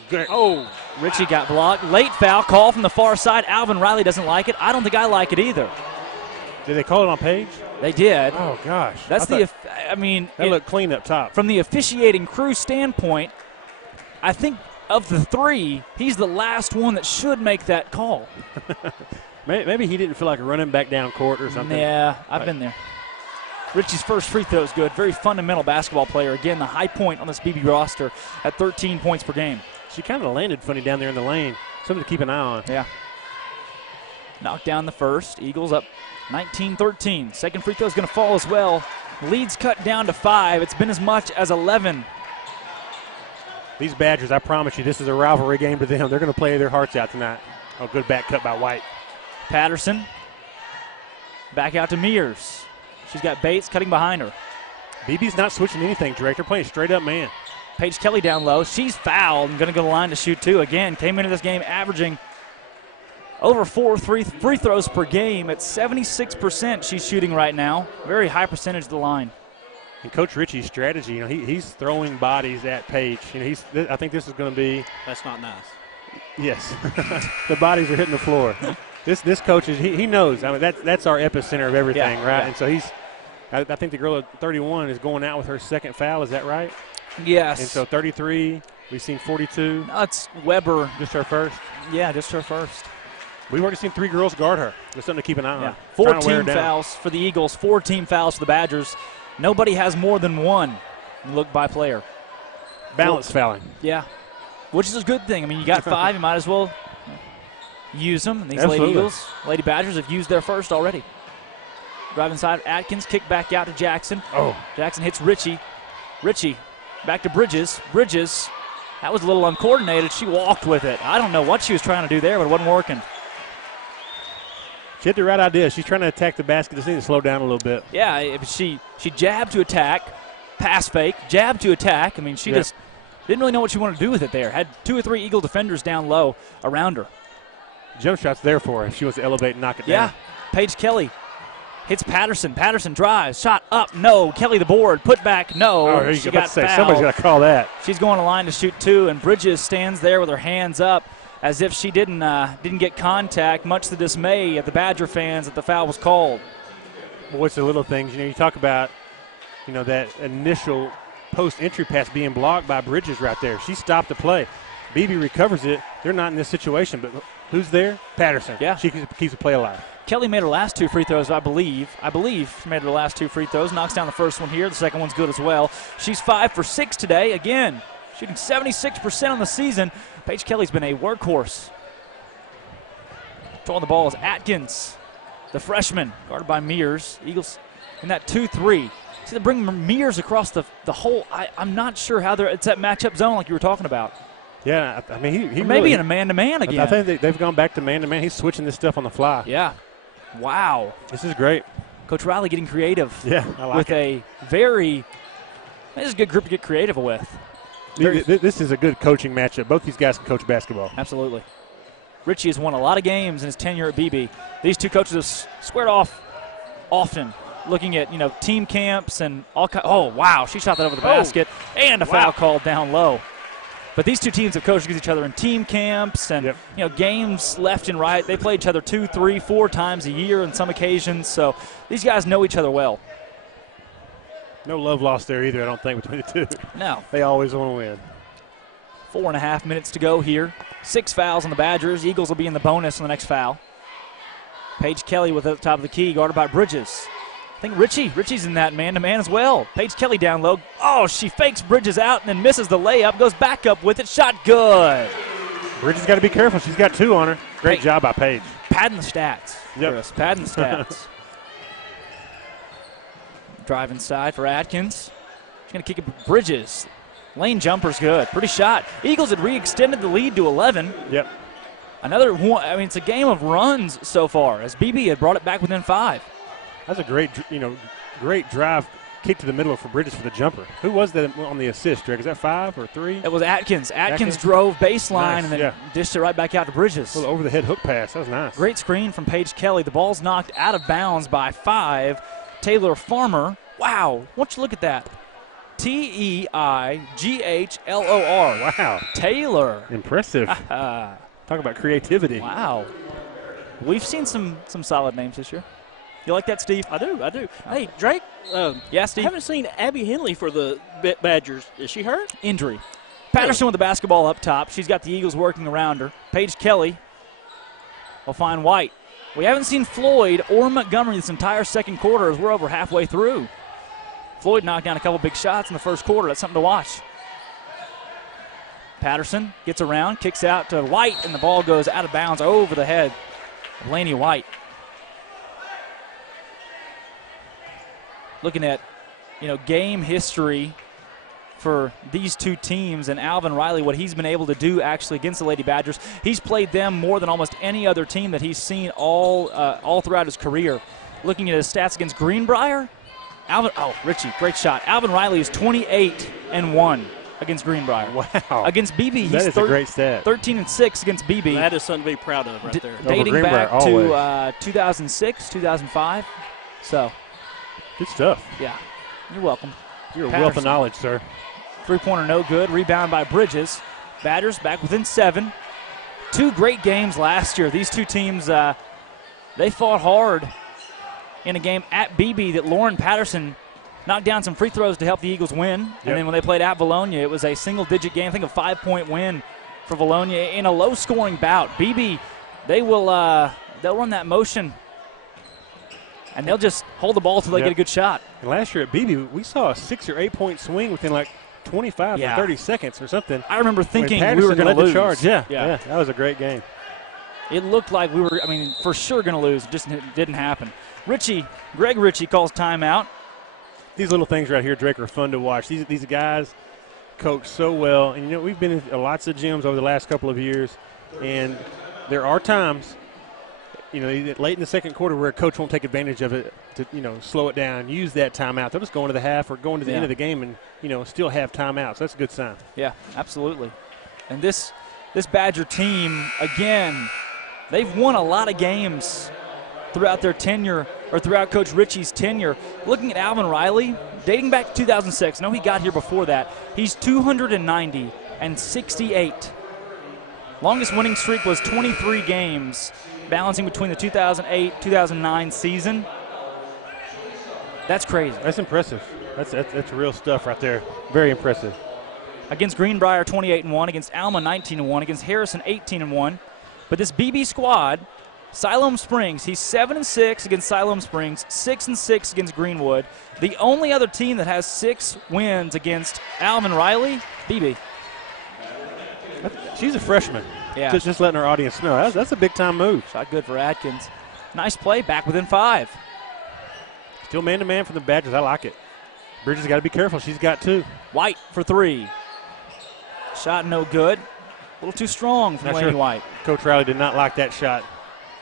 good. Oh, Ritchie got blocked. Late foul call from the far side. Alvin Riley doesn't like it. I don't think I like it either. Did they call it on Page? They did. Oh, gosh. That looked clean up top. From the officiating crew standpoint, I think of the 3, he's the last one that should make that call. Maybe he didn't feel like running back down court or something. Yeah, I've been there. Ritchie's first free throw is good. Very fundamental basketball player. Again, the high point on this Beebe roster at 13 points per game. She kind of landed funny down there in the lane. Something to keep an eye on. Yeah. Knocked down the first. Eagles up 19-13. Second free throw is going to fall as well. Lead's cut down to 5. It's been as much as 11. These Badgers, I promise you, this is a rivalry game to them. They're going to play their hearts out tonight. Oh, good back cut by White. Patterson. Back out to Mears. She's got Bates cutting behind her. Beebe's not switching anything, Drake. They're playing straight up man. Paige Kelly down low. She's fouled and going to go to the line to shoot 2. Again, came into this game averaging over 4 free throws per game. At 76% she's shooting right now. Very high percentage of the line. And Coach Ritchie's strategy, he's throwing bodies at Paige. I think this is going to be. That's not nice. Yes, the bodies are hitting the floor. This coach he knows. I mean, that's our epicenter of everything, right? Yeah. And so I think the girl at 31 is going out with her second foul. Is that right? Yes. And so 33. We've seen 42. No, it's Weber. Just her first. Yeah, just her first. We've already seen 3 girls guard her. There's something to keep an eye on. 14 fouls for the Eagles, 14 fouls for the Badgers. Nobody has more than one. Look by player. Balance fouling. Yeah, which is a good thing. I mean, you got 5, you might as well use them. And these Absolutely. Lady Eagles, Lady Badgers have used their first already. Drive inside, Atkins, kick back out to Jackson. Oh. Jackson hits Ritchie. Ritchie back to Bridges. Bridges, that was a little uncoordinated. She walked with it. I don't know what she was trying to do there, but it wasn't working. She had the right idea. She's trying to attack the basket. Just need to slow down a little bit. Yeah, she jabbed to attack, pass fake, jab to attack. I mean, she just didn't really know what she wanted to do with it there. Had 2 or 3 Eagle defenders down low around her. Jump shot's there for her if she wants to elevate and knock it down. Yeah, Paige Kelly hits Patterson. Patterson drives, shot up, no. Kelly the board, put back, no. Oh, she got fouled. Somebody's got to call that. She's going to line to shoot 2, and Bridges stands there with her hands up as if she didn't get contact, much to the dismay of the Badger fans that the foul was called. Well, what's the little things? You talk about, that initial post-entry pass being blocked by Bridges right there. She stopped the play. Beebe recovers it. They're not in this situation, but who's there? Patterson. Yeah. She keeps the play alive. Kelly made her last 2 free throws, I believe. She made her last 2 free throws. Knocks down the first one here. The second one's good as well. She's 5 for 6 today. Again, shooting 76% on the season. Paige Kelly's been a workhorse. Throwing the ball is Atkins, the freshman, guarded by Mears. Eagles in that 2-3. See, they bring Mears across the whole. I'm not sure how it's that matchup zone like you were talking about. Yeah, I mean, he maybe in a man-to-man again. I think they've gone back to man-to-man. He's switching this stuff on the fly. Yeah. Wow. This is great. Coach Riley getting creative. Yeah, I like it. This is a good group to get creative with. This is a good coaching matchup. Both these guys can coach basketball. Absolutely. Ritchie has won a lot of games in his tenure at Beebe. These 2 coaches have squared off often, looking at team camps and all kinds. Oh wow, she shot that over the basket, and a foul called down low. But these 2 teams have coached against each other in team camps and games left and right. They play each other 2, 3, 4 times a year on some occasions. So these guys know each other well. No love lost there either, I don't think, between the 2. No. They always want to win. 4.5 minutes to go here. 6 fouls on the Badgers. Eagles will be in the bonus on the next foul. Paige Kelly with at the top of the key, guarded by Bridges. I think Ritchie's in that man-to-man as well. Paige Kelly down low. Oh, she fakes Bridges out and then misses the layup. Goes back up with it. Shot good. Bridges got to be careful. She's got 2 on her. Great job by Paige. Padding the stats. Yep. Chris, padding the stats. Drive inside for Atkins. She's going to kick it. Bridges. Lane jumper's good. Pretty shot. Eagles had re-extended the lead to 11. Yep. Another one. I mean, it's a game of runs so far as Beebe had brought it back within 5. That's a great drive kick to the middle for Bridges for the jumper. Who was that on the assist, Drake? Is that 5 or 3? It was Atkins. Atkins drove baseline and then dished it right back out to Bridges. A little over-the-head hook pass. That was nice. Great screen from Paige Kelly. The ball's knocked out of bounds by 5. Taylor Farmer. Wow. Why don't you look at that? Teiglor. Wow. Taylor. Impressive. Talk about creativity. Wow. We've seen some solid names this year. You like that, Steve? I do. Hey, Drake. Yeah, Steve? I haven't seen Abby Henley for the Badgers. Is she hurt? Injury. Patterson with the basketball up top. She's got the Eagles working around her. Paige Kelly will find White. We haven't seen Floyd or Montgomery this entire second quarter as we're over halfway through. Floyd knocked down a couple big shots in the first quarter. That's something to watch. Patterson gets around, kicks out to White, and the ball goes out of bounds over the head of Laney White. Looking at, game history for these 2 teams and Alvin Riley, what he's been able to do actually against the Lady Badgers. He's played them more than almost any other team that he's seen all throughout his career. Looking at his stats against Greenbrier, Ritchie, great shot. Alvin Riley is 28-1 against Greenbrier. Wow. Against Beebe, he's a great stat. 13-6 against Beebe. That is something to be proud of right there. Dating back to 2006, 2005. So. Good stuff. Yeah. You're welcome. You're a wealth of knowledge, sir. Three-pointer no good. Rebound by Bridges. Badgers back within 7. 2 great games last year. These two teams, they fought hard in a game at Beebe that Lauren Patterson knocked down some free throws to help the Eagles win. Yep. And then when they played at Vilonia, it was a single-digit game. I think a 5-point win for Vilonia in a low-scoring bout. Beebe, they'll run that motion, and they'll just hold the ball until they get a good shot. And last year at Beebe, we saw a 6 or 8 point swing within like 25 or 30 seconds or something. I remember thinking we were going to lose. The charge. Yeah, that was a great game. It looked like we were, for sure going to lose. It just didn't happen. Greg Ritchie calls timeout. These little things right here, Drake, are fun to watch. These guys coach so well. And, we've been in lots of gyms over the last couple of years, and there are times, late in the second quarter where a coach won't take advantage of it to, slow it down, use that timeout. They'll just go into the half or go into the end of the game and, still have timeouts. That's a good sign. Yeah, absolutely. And this Badger team, again, they've won a lot of games throughout their tenure, or throughout Coach Ritchie's tenure. Looking at Alvin Riley, dating back to 2006, I know he got here before that, he's 290 and 68. Longest winning streak was 23 games, balancing between the 2008-2009 season. That's crazy. That's impressive. That's real stuff right there. Very impressive. Against Greenbrier, 28-1. Against Alma, 19-1. Against Harrison, 18-1. But this Beebe squad, Siloam Springs, he's 7-6 against Siloam Springs, 6-6 against Greenwood. The only other team that has 6 wins against Alvin Riley, Beebe. She's a freshman. Yeah. Just letting our audience know. That's a big-time move. Shot good for Atkins. Nice play, back within 5. Still man-to-man for the Badgers. I like it. Bridges got to be careful. She's got 2. White for 3. Shot no good. A little too strong from Laney White. Coach Riley did not like that shot.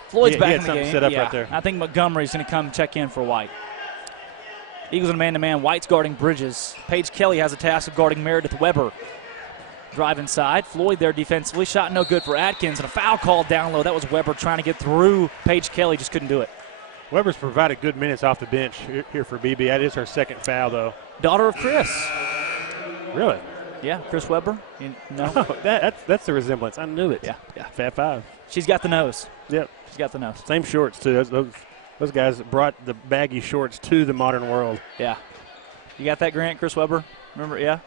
Floyd's back he in the game. Set up right there. I think Montgomery's going to come check in for White. Eagles in a man-to-man. White's guarding Bridges. Paige Kelly has a task of guarding Meredith Weber. Drive inside. Floyd there defensively. Shot no good for Atkins. And a foul call down low. That was Weber trying to get through Paige Kelly. Just couldn't do it. Weber's provided good minutes off the bench here for Beebe. That is her second foul, though. Daughter of Chris. Really? Yeah, Chris Weber. No. Oh, that's the resemblance. I knew it. Yeah. Fat 5. She's got the nose. Yep. She's got the nose. Same shorts, too. Those guys brought the baggy shorts to the modern world. Yeah. You got that, Grant? Chris Weber? Remember? Yeah.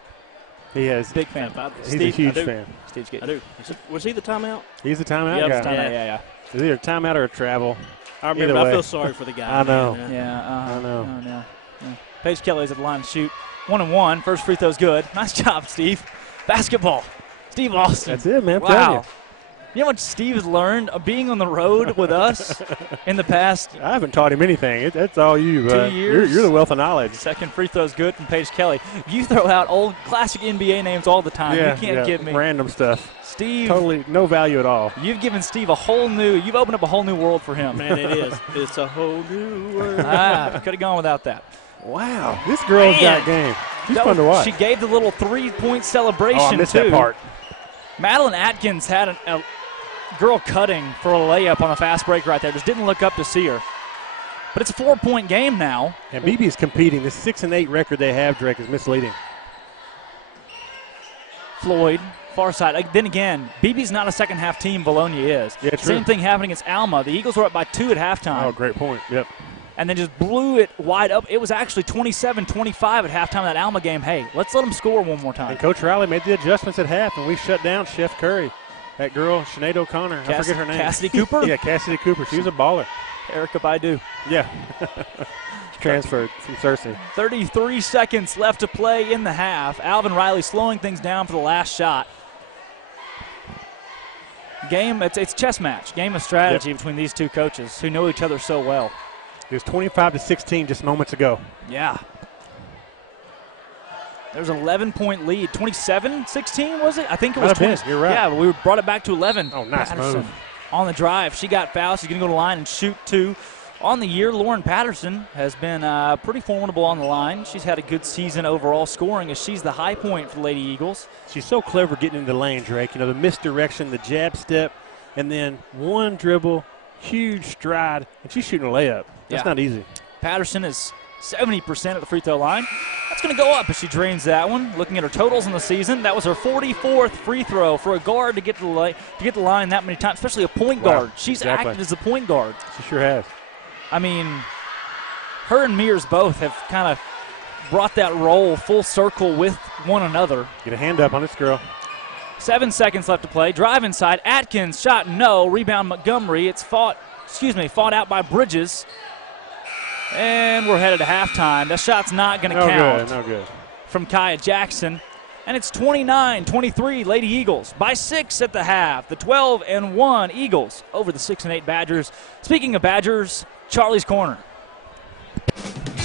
He has. Big fan. He's a huge fan. Steve's good. I do. Was he the timeout? He's the timeout guy? Yeah. It's either timeout or a travel. I remember. I feel sorry for the guy. I know. I know. Oh, Yeah. Paige Kelly's at the line to shoot. 1-1. First free throw's good. Nice job, Steve. Basketball. Steve Austin. That's it, man. Wow. You know what Steve has learned of being on the road with us in the past? I haven't taught him anything. That's all you. 2 years. You're the wealth of knowledge. Second free throw's good from Paige Kelly. You throw out old classic NBA names all the time. You can't give me random stuff. Steve. Totally no value at all. You've given Steve you've opened up a whole new world for him. Man, it is. It's a whole new world. Could have gone without that. Wow. This girl's got game. She's fun to watch. She gave the little 3-point celebration, I missed too. that part. Madeline Atkins had a girl cutting for a layup on a fast break right there. Just didn't look up to see her. But it's a 4-point game now. And Beebe's competing. This 6-8 record they have, Drake, is misleading. Floyd, far side. Then again, Beebe's not a second-half team. Vilonia is. Yeah, true. Same thing happened against Alma. The Eagles were up by 2 at halftime. Oh, great point. Yep. And then just blew it wide up. It was actually 27-25 at halftime of that Alma game. Hey, let's let them score one more time. And Coach Riley made the adjustments at half, and we shut down Chef Curry. That girl, Sinead O'Connor. I forget her name. Cassidy Cooper? Yeah, Cassidy Cooper. She was a baller. Erica Baidu. Yeah. Transferred from Cersei. 33 seconds left to play in the half. Alvin Riley slowing things down for the last shot. It's chess match. Game of strategy between these two coaches who know each other so well. It was 25-16 just moments ago. Yeah. There's an 11-point lead. 27-16, was it? I think it was 20. You're right. Yeah, but we brought it back to 11. Oh, nice Patterson move. on the drive. She got fouled. She's going to go to the line and shoot 2. On the year, Lauren Patterson has been pretty formidable on the line. She's had a good season overall scoring as she's the high point for the Lady Eagles. She's so clever getting into the lane, Drake. The misdirection, the jab step, and then one dribble, huge stride, and she's shooting a layup. That's not easy. Patterson is 70% at the free throw line. That's going to go up as she drains that one. Looking at her totals in the season, that was her 44th free throw for a guard to get to the line that many times, especially a point guard. She's acted as a point guard. She sure has. I mean, her and Mears both have kind of brought that role full circle with one another. Get a hand up on this girl. 7 seconds left to play. Drive inside. Atkins shot no. Rebound Montgomery. It's fought out by Bridges. And we're headed to halftime. That shot's not going to count. No good. From Kaya Jackson. And it's 29-23 Lady Eagles by 6 at the half. The 12-1 Eagles over the 6-8 Badgers. Speaking of Badgers, Charlie's Corner.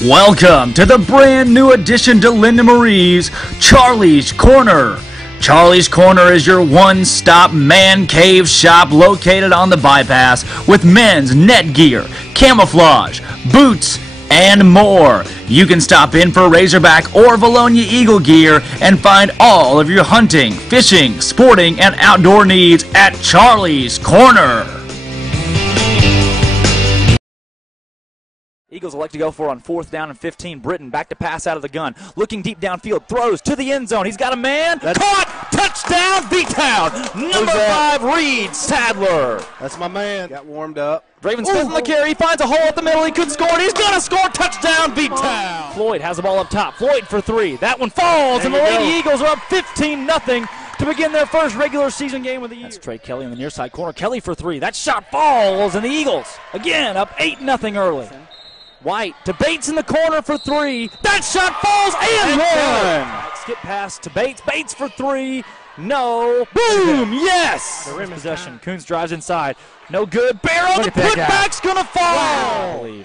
Welcome to the brand new addition to Linda Marie's Charlie's Corner. Charlie's Corner is your one-stop man cave shop located on the bypass with men's net gear, camouflage, boots, and more. You can stop in for Razorback or Vilonia Eagle gear and find all of your hunting, fishing, sporting, and outdoor needs at Charlie's Corner. Eagles elect to go for on 4th down and 15. Britton back to pass out of the gun. Looking deep downfield. Throws to the end zone. He's got a man. Caught. Touchdown. B-Town. Number 5, Reed Sadler. That's my man. Got warmed up. Raven Smith on the carry. He finds a hole at the middle. He could score. He's going to score. Touchdown. B-Town. Floyd has the ball up top. Floyd for 3. That one falls. And the Lady Eagles are up 15-0. To begin their first regular season game of the year. That's Trey Kelly on the near side corner. Kelly for 3. That shot falls. And the Eagles, again, up 8-0 early. White to Bates in the corner for 3. That shot falls and one. Skip pass to Bates. Bates for 3. No. Boom. Yes. The rim possession. Coons drives inside. No good. Barrow. The putback's going to fall. Wow.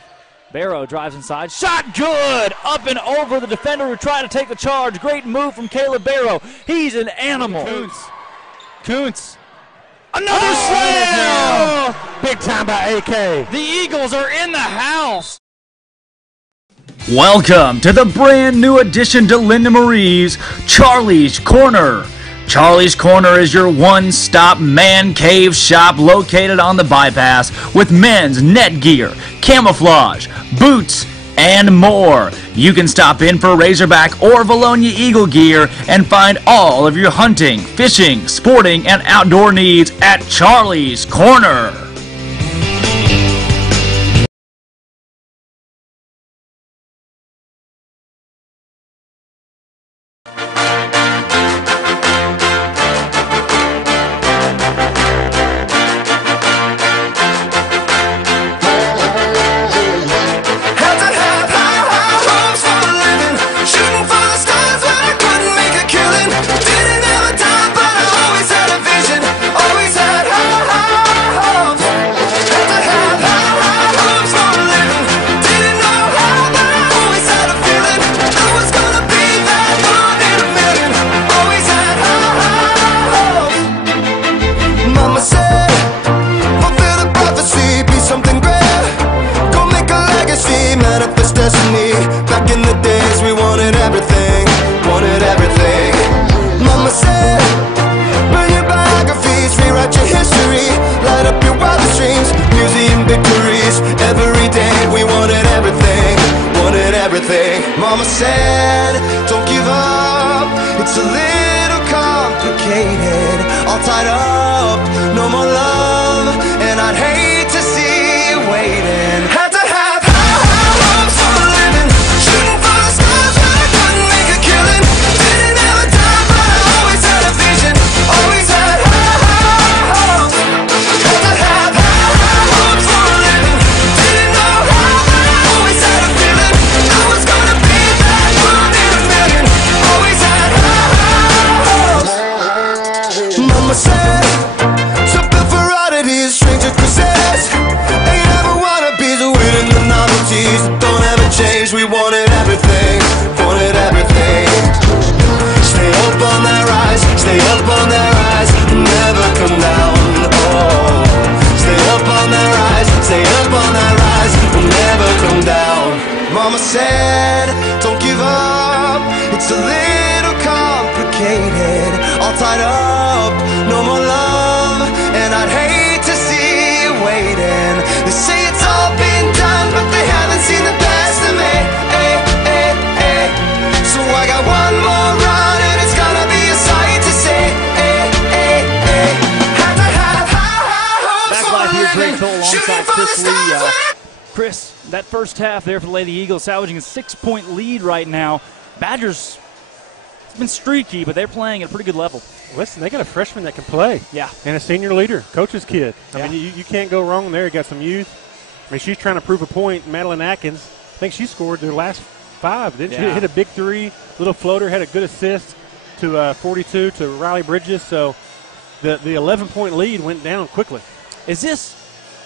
Barrow drives inside. Shot good. Up and over the defender who tried to take the charge. Great move from Caleb Barrow. He's an animal. Kuntz. Another slam. Big time by AK. The Eagles are in the house. Welcome to the brand new addition to Linda Marie's Charlie's Corner. Charlie's Corner is your one-stop man cave shop located on the bypass with men's net gear, camouflage, boots, and more. You can stop in for Razorback or Vilonia Eagle gear and find all of your hunting, fishing, sporting, and outdoor needs at Charlie's Corner. Back in the days we wanted everything. Mama said, burn your biographies, rewrite your history, light up your wildest dreams, museum victories. Every day we wanted everything. Mama said, don't give up, it's a little complicated. All tied up, no more love, and I'd hate to see you waiting. Had to have hopes for a living, shooting for the stars, but I couldn't make a killing. Didn't have a dime, but I always had a vision, always had hopes. Had to have hopes for a living, didn't know how, but I always had a feeling I was gonna be that one in a million. Always had hopes. Mama said, so built for oddities, stranger cruises. Ain't ever wannabes, winning the novelties that don't ever change. We wanted everything. Stay up on that rise, stay up on that rise, never come down. Oh, stay up on that rise, stay up on that rise, never come down. Mama said, don't give up, it's a little complicated. All tied up, no more love, and I'd hate to see you waiting. They say it's all been done, but they haven't seen the best of me. alongside Chris Lee. Chris, that first half there for the Lady Eagles, salvaging a 6-point lead right now. Badgers, it's been streaky, but they're playing at a pretty good level. Listen, they got a freshman that can play. Yeah. And a senior leader, coach's kid. Yeah. I mean, you can't go wrong there. You got some youth. I mean, she's trying to prove a point. Madeline Atkins, I think she scored their last 5, didn't she? Hit a big 3, little floater, had a good assist to 42 to Riley Bridges. So the 11-point lead went down quickly. Is this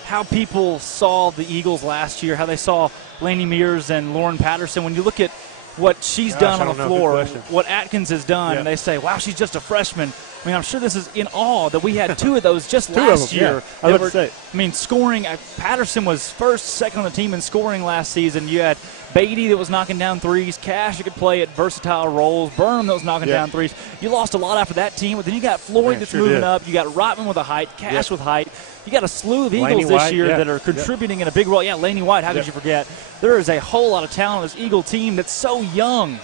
how people saw the Eagles last year, how they saw Lainey Mears and Lauren Patterson? When you look at what she's done on the floor, what Atkins has done, and they say, wow, she's just a freshman. I mean, I'm sure this is in awe that we had 2 of those just last year. I was say. I mean, scoring, Patterson was second on the team in scoring last season. You had Beatty that was knocking down threes, Cash that could play at versatile roles, Burnham that was knocking down threes. You lost a lot after that team, but then you got Floyd that's moving up. You got Rotman with a height, Cash with height. You got a slew of Eagles this year that are contributing in a big role. Yeah, Laney White, how could you forget? There is a whole lot of talent in this Eagle team that's so young.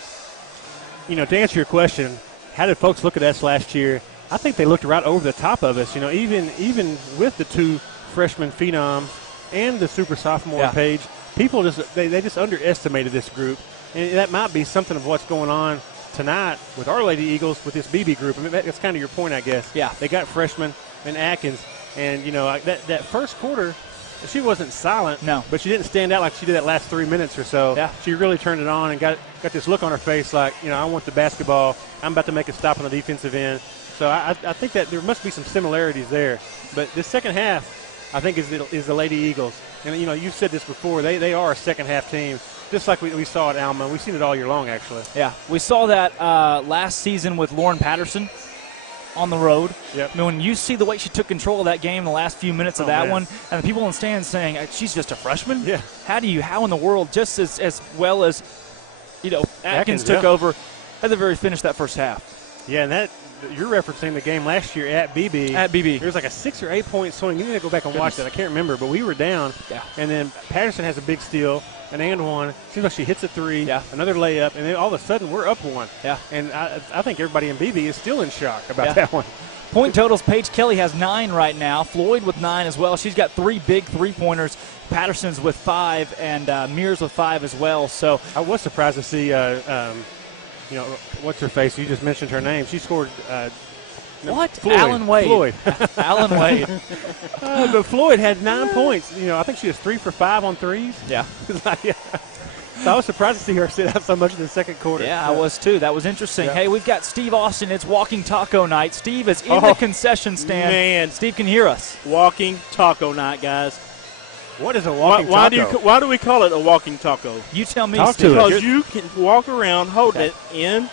You know, to answer your question, how did folks look at us last year? I think they looked right over the top of us. You know, even with the 2 freshman phenoms and the super sophomore Page, people they just underestimated this group, and that might be something of what's going on tonight with our Lady Eagles with this Beebe group. I mean, that's kind of your point, I guess. Yeah, they got freshmen and Atkins, and you know that first quarter, she wasn't silent. No, but she didn't stand out like she did that last 3 minutes or so. Yeah, she really turned it on and got this look on her face like, you know, I want the basketball. I'm about to make a stop on the defensive end. So I think that there must be some similarities there. But this second half, I think, is the Lady Eagles. And, you know, you've said this before. They are a second-half team, just like we saw at Alma. We've seen it all year long, actually. Yeah, we saw that last season with Lauren Patterson on the road. Yep. I mean, when you see the way she took control of that game in the last few minutes of that one, and the people in the stands saying, she's just a freshman? Yeah. How in the world, just as well as, you know, Atkins took over, at the very finish that first half. Yeah, and that – you're referencing the game last year at Beebe. At Beebe. There was like a 6 or 8 point swing. You need to go back and watch that. I can't remember, but we were down. Yeah. And then Patterson has a big steal, an and one. Seems like she hits a 3, another layup, and then all of a sudden we're up 1. Yeah. And I think everybody in Beebe is still in shock about that one. Point totals, Paige Kelly has 9 right now. Floyd with 9 as well. She's got 3 big 3-pointers. Patterson's with 5, and Mears with 5 as well. So I was surprised to see, you know, what's her face? You just mentioned her name. She scored what? Floyd. Alan Wade. Floyd. Alan Wade. But Floyd had 9 points. You know, I think she was 3 for 5 on threes. Yeah. So I was surprised to see her sit out so much in the second quarter. Yeah, I was too. That was interesting. Yeah. Hey, we've got Steve Austin. It's Walking Taco Night. Steve is in the concession stand. Man. Steve can hear us. Walking Taco Night, guys. What is a walking taco? Why do we call it a walking taco? You tell me, Talk Steve. Because you can walk around, hold it in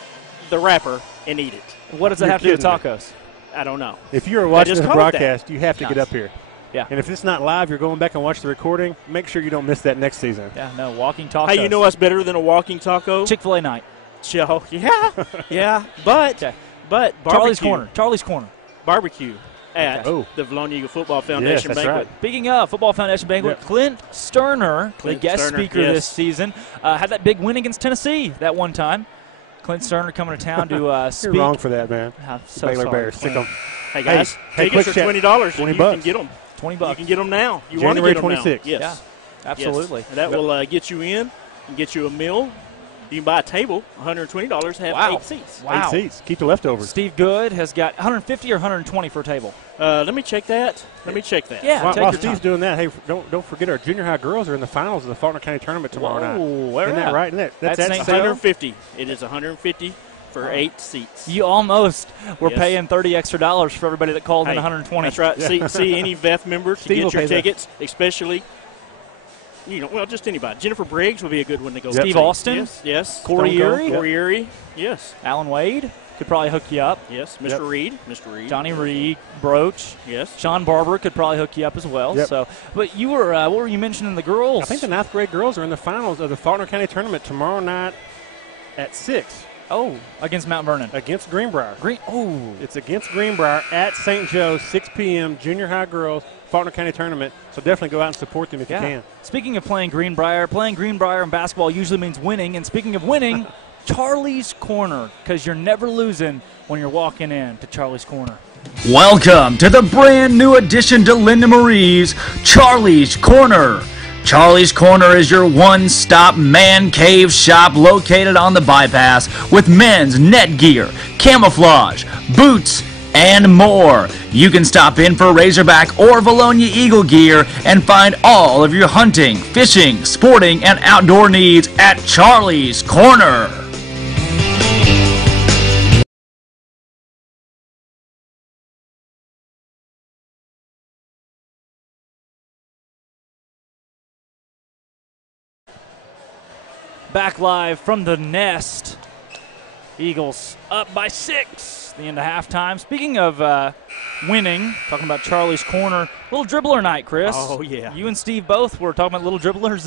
the wrapper, and eat it. What does that have to do with tacos? I don't know. If you're watching just the call it broadcast, you have to get up here. Yeah. And if it's not live, you're going back and watch the recording. Make sure you don't miss that next season. Yeah, no, Walking Tacos. Hey, you know what's better than a walking taco? Chick-fil-A night. Yeah. But barbecue. Charlie's Corner. Barbecue at the Vilonia Eagle Football Foundation that's banquet. right. Speaking of Football Foundation banquet, Clint Sterner, the guest speaker this season, had that big win against Tennessee that one time. Clint Sterner coming to town to speak. You're wrong for that, man. I'm so Baylor sorry. Bears. Stick 'em. Hey, guys, hey, tickets are $20. $20. You can get them. $20. You can get them now. You January want to get them 26th. now. Yes. Yeah, absolutely. Yes. And that will get you in and get you a meal. You can buy a table, $120, have 8 seats. Wow. 8 seats. Keep the leftovers. Steve Good has got 150 or 120 for a table. Let me check that. Yeah, while Steve's doing that, hey, don't forget our junior high girls are in the finals of the Faulkner County Tournament tomorrow night. Isn't that right? That's at St. 150. It is 150 for 8 seats. You almost were paying $30 extra for everybody that called in 120. That's right. See any VEF member to get your tickets, especially, just anybody. Jennifer Briggs would be a good one to go. Steve Austin? Yes. Corey Erie? Yes. Alan Wade could probably hook you up. Yes. Mr. Reed. Johnny Reed, Broach. Yes. Sean Barber could probably hook you up as well. Yep. So, but you were, what were you mentioning, the girls? I think the 9th grade girls are in the finals of the Faulkner County Tournament tomorrow night at 6. Oh, against Mount Vernon. Against Greenbrier. It's against Greenbrier at St. Joe's, 6 p.m., junior high girls, Faulkner County Tournament. So definitely go out and support them if you can. Speaking of playing Greenbrier in basketball usually means winning. And speaking of winning, Charlie's Corner, because you're never losing when you're walking in to Charlie's Corner. Welcome to the brand new addition to Linda Marie's Charlie's Corner. Charlie's Corner is your one-stop man cave shop located on the bypass with men's net gear, camouflage, boots, and more. You can stop in for Razorback or Vilonia Eagle gear and find all of your hunting, fishing, sporting, and outdoor needs at Charlie's Corner. Back live from the nest. Eagles up by 6. The end of halftime. Speaking of winning, talking about Charlie's Corner, little dribbler night, Chris. Oh, yeah. You and Steve both were talking about little dribblers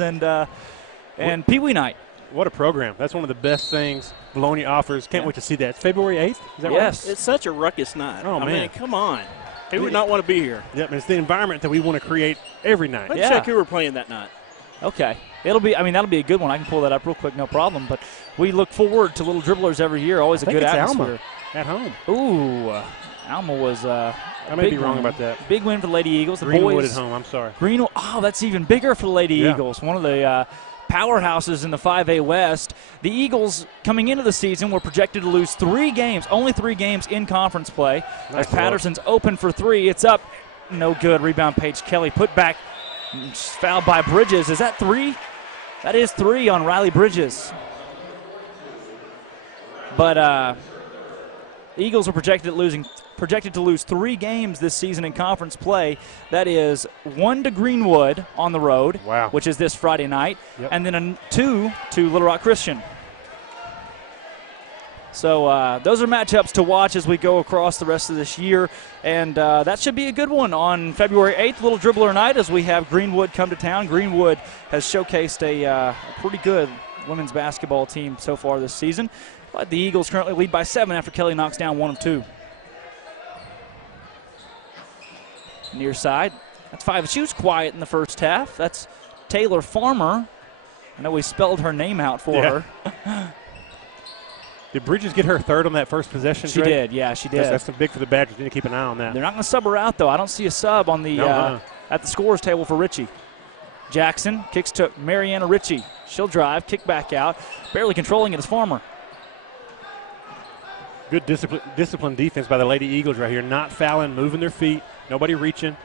and Pee Wee night. What a program. That's one of the best things Vilonia offers. Can't wait to see that. It's February 8th? Is that Yes. right? It's such a ruckus night. Oh, I man. mean, come on. Who would not want to be here? Yep, and it's the environment that we want to create every night. Let's Yeah. check who we're playing that night. Okay. That'll be a good one. I can pull that up real quick, no problem. But we look forward to little dribblers every year. Always a I think good it's atmosphere. Alma at home. Ooh, Alma was I may be wrong about that. Big win for the Lady Eagles. The Greenwood boys, at home, I'm sorry. Greenwood. Oh, that's even bigger for the Lady Yeah. Eagles. One of the powerhouses in the 5A West. The Eagles, coming into the season, were projected to lose 3 games, only 3 games in conference play. Nice As Patterson's open for 3, it's up. No good. Rebound, Paige Kelly. Put back. Fouled by Bridges. Is that 3? That is 3 on Riley Bridges. But the Eagles are projected to lose 3 games this season in conference play. That is 1 to Greenwood on the road, Wow. which is this Friday night, Yep. and then 2 to Little Rock Christian. So those are matchups to watch as we go across the rest of this year, and that should be a good one on February 8th, Little Dribbler Night, as we have Greenwood come to town. Greenwood has showcased a pretty good women's basketball team so far this season, but the Eagles currently lead by 7 after Kelly knocks down 1 of 2. Near side, that's 5. She was quiet in the first half. That's Taylor Farmer. I know we spelled her name out for her. Did Bridges get her third on that first possession? She Drake? did, yeah, she did. That's big for the Badgers. Need to keep an eye on that. They're not going to sub her out, though. I don't see a sub on the at the scores table for Ritchie. Jackson kicks to Mariana Ritchie. She'll drive, kick back out. Barely controlling it is Farmer. Good disciplined defense by the Lady Eagles right here. Not fouling, moving their feet, nobody reaching.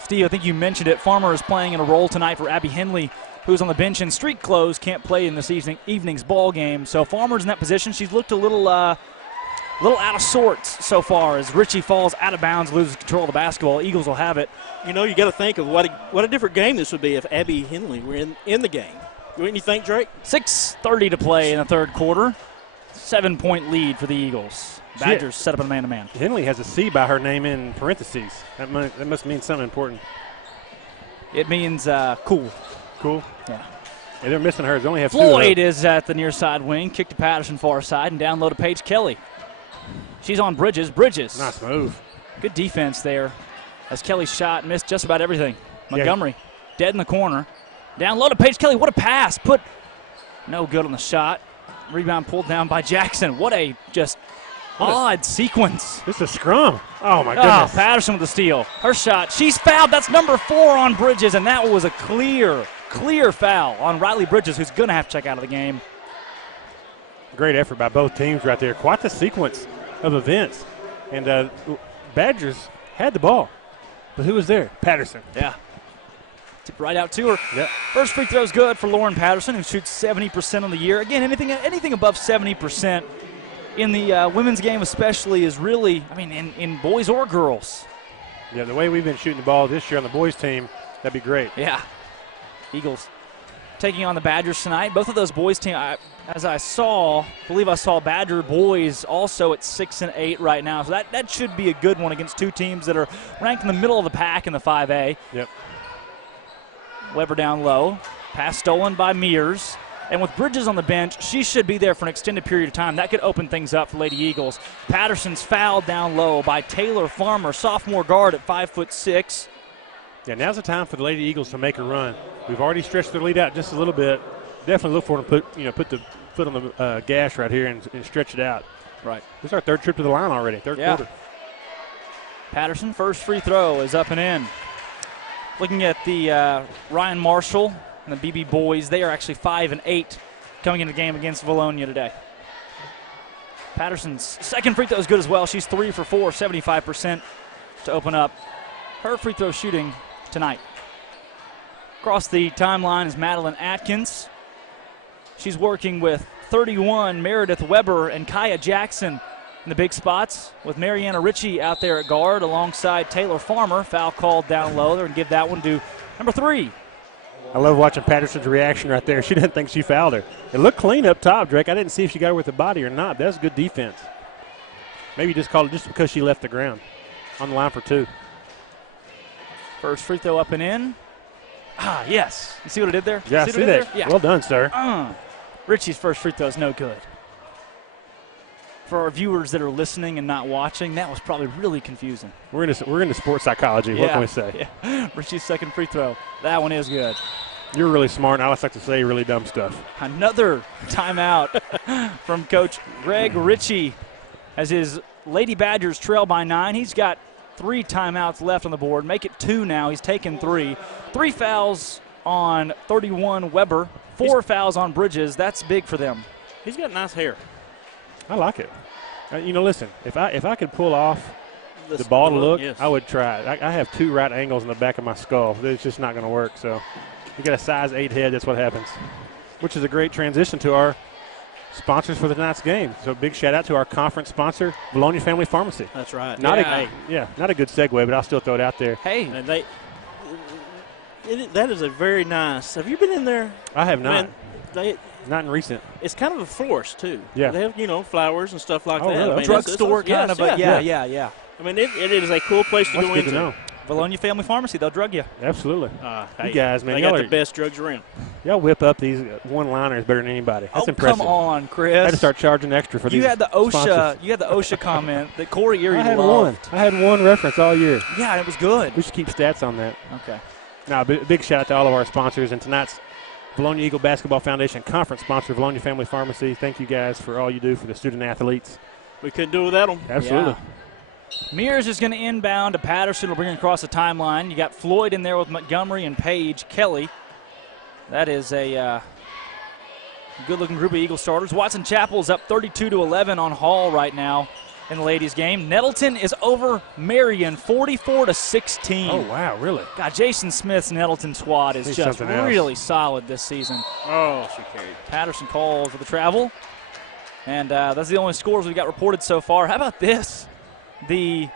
Steve, I think you mentioned it. Farmer is playing in a role tonight for Abby Henley, who's on the bench in street clothes, can't play in this evening's ball game. So Farmer's in that position. She's looked a little out of sorts so far as Ritchie falls out of bounds, loses control of the basketball. Eagles will have it. You know, you got to think of what a different game this would be if Abby Henley were in the game. Wouldn't you think, Drake? 6:30 to play in the third quarter. 7-point lead for the Eagles. Badgers set up a man-to-man. Henley has a C by her name in parentheses. That must mean something important. It means cool. Cool. Yeah. They're missing her. They only have Floyd 2 is at the near side wing. Kick to Patterson far side and down low to Paige Kelly. She's on Bridges. Bridges. Nice move. Good defense there as Kelly's shot missed just about everything. Montgomery dead in the corner. Down low to Paige Kelly. What a pass. No good on the shot. Rebound pulled down by Jackson. What a just odd sequence. This is a scrum. Oh, my goodness. Patterson with the steal. Her shot. She's fouled. That's number 4 on Bridges, and that was a clear foul on Riley Bridges, who's going to have to check out of the game. Great effort by both teams right there. Quite the sequence of events. And Badgers had the ball. But who was there? Patterson. Yeah. Tipped right out to her. Yep. First free throw is good for Lauren Patterson, who shoots 70% on the year. Again, anything above 70% in the women's game especially is really, in boys or girls. Yeah, the way we've been shooting the ball this year on the boys' team, that'd be great. Yeah. Eagles taking on the Badgers tonight. Both of those boys' team, I believe I saw Badger boys also at 6 and 8 right now. So that should be a good one against 2 teams that are ranked in the middle of the pack in the 5A. Yep. Weber down low. Pass stolen by Mears. And with Bridges on the bench, she should be there for an extended period of time. That could open things up for Lady Eagles. Patterson's fouled down low by Taylor Farmer, sophomore guard at 5'6". Yeah, now's the time for the Lady Eagles to make a run. We've already stretched their lead out just a little bit. Definitely look for them to put the foot on the gas right here and stretch it out. Right. This is our third trip to the line already, third quarter. Patterson, first free throw is up and in. Looking at the Ryan Marshall and the Beebe boys, they are actually 5 and 8 coming into the game against Vilonia today. Patterson's second free throw is good as well. She's 3 for 4, 75% to open up her free throw shooting tonight. Across the timeline is Madeline Atkins. She's working with 31 Meredith Weber and Kaya Jackson in the big spots, with Mariana Ritchie out there at guard alongside Taylor Farmer. Foul called down low. They're going to give that one to number 3. I love watching Patterson's reaction right there. She didn't think she fouled her. It looked clean up top, Drake. I didn't see if she got her with the body or not. That's good defense. Maybe just called it just because she left the ground. On the line for 2. First free throw up and in. Ah, yes. You see what I did there? Yeah, I see that. Yeah. Well done, sir. Ritchie's first free throw is no good. For our viewers that are listening and not watching, that was probably really confusing. We're into sports psychology. What can we say? Yeah. Ritchie's second free throw. That one is good. You're really smart, and I always like to say really dumb stuff. Another timeout from Coach Greg Ritchie as his Lady Badgers trail by 9. He's got 3 timeouts left on the board. Make it 2 now. He's taken 3. 3 fouls on 31 Weber. 4 fouls on Bridges. That's big for them. He's got nice hair. I like it. Listen, if I could pull off the ball to look, yes, I would try it. I have 2 right angles in the back of my skull. It's just not going to work. So you got a size 8 head, that's what happens, which is a great transition to our sponsors for the tonight's game. So big shout out to our conference sponsor, Vilonia Family Pharmacy. That's right. Not a good segue, but I'll still throw it out there. Hey, and that is a very nice. Have you been in there? I have not. Not in recent. It's kind of a florist too. Yeah. They have flowers and stuff like that. Really? I mean, drugstore kind of, but yeah. I mean, it is a cool place to go into. To know. Vilonia Family Pharmacy, they'll drug you. Absolutely. Hey, you guys, man, they got the best drugs around. Y'all whip up these one-liners better than anybody. That's impressive. Come on, Chris. I had to start charging extra for these. You had the OSHA. Sponsors. You had the OSHA comment that Corey Erie I had loved. one. I had one reference all year. Yeah, it was good. We should keep stats on that. Okay. Now, big shout out to all of our sponsors and tonight's Vilonia Eagle Basketball Foundation conference sponsor, Vilonia Family Pharmacy. Thank you guys for all you do for the student athletes. We couldn't do it without them. Absolutely. Yeah. Mears is going to inbound to Patterson. Will bring it across the timeline. You got Floyd in there with Montgomery and Page Kelly. That is a good-looking group of Eagle starters. Watson Chapel is up 32-11 on Hall right now in the ladies' game. Nettleton is over Marion 44-16. Oh, wow, really? God, Jason Smith's Nettleton squad is just really solid this season. Oh, she carried. Patterson calls for the travel. And that's the only scores we've got reported so far. How about this? The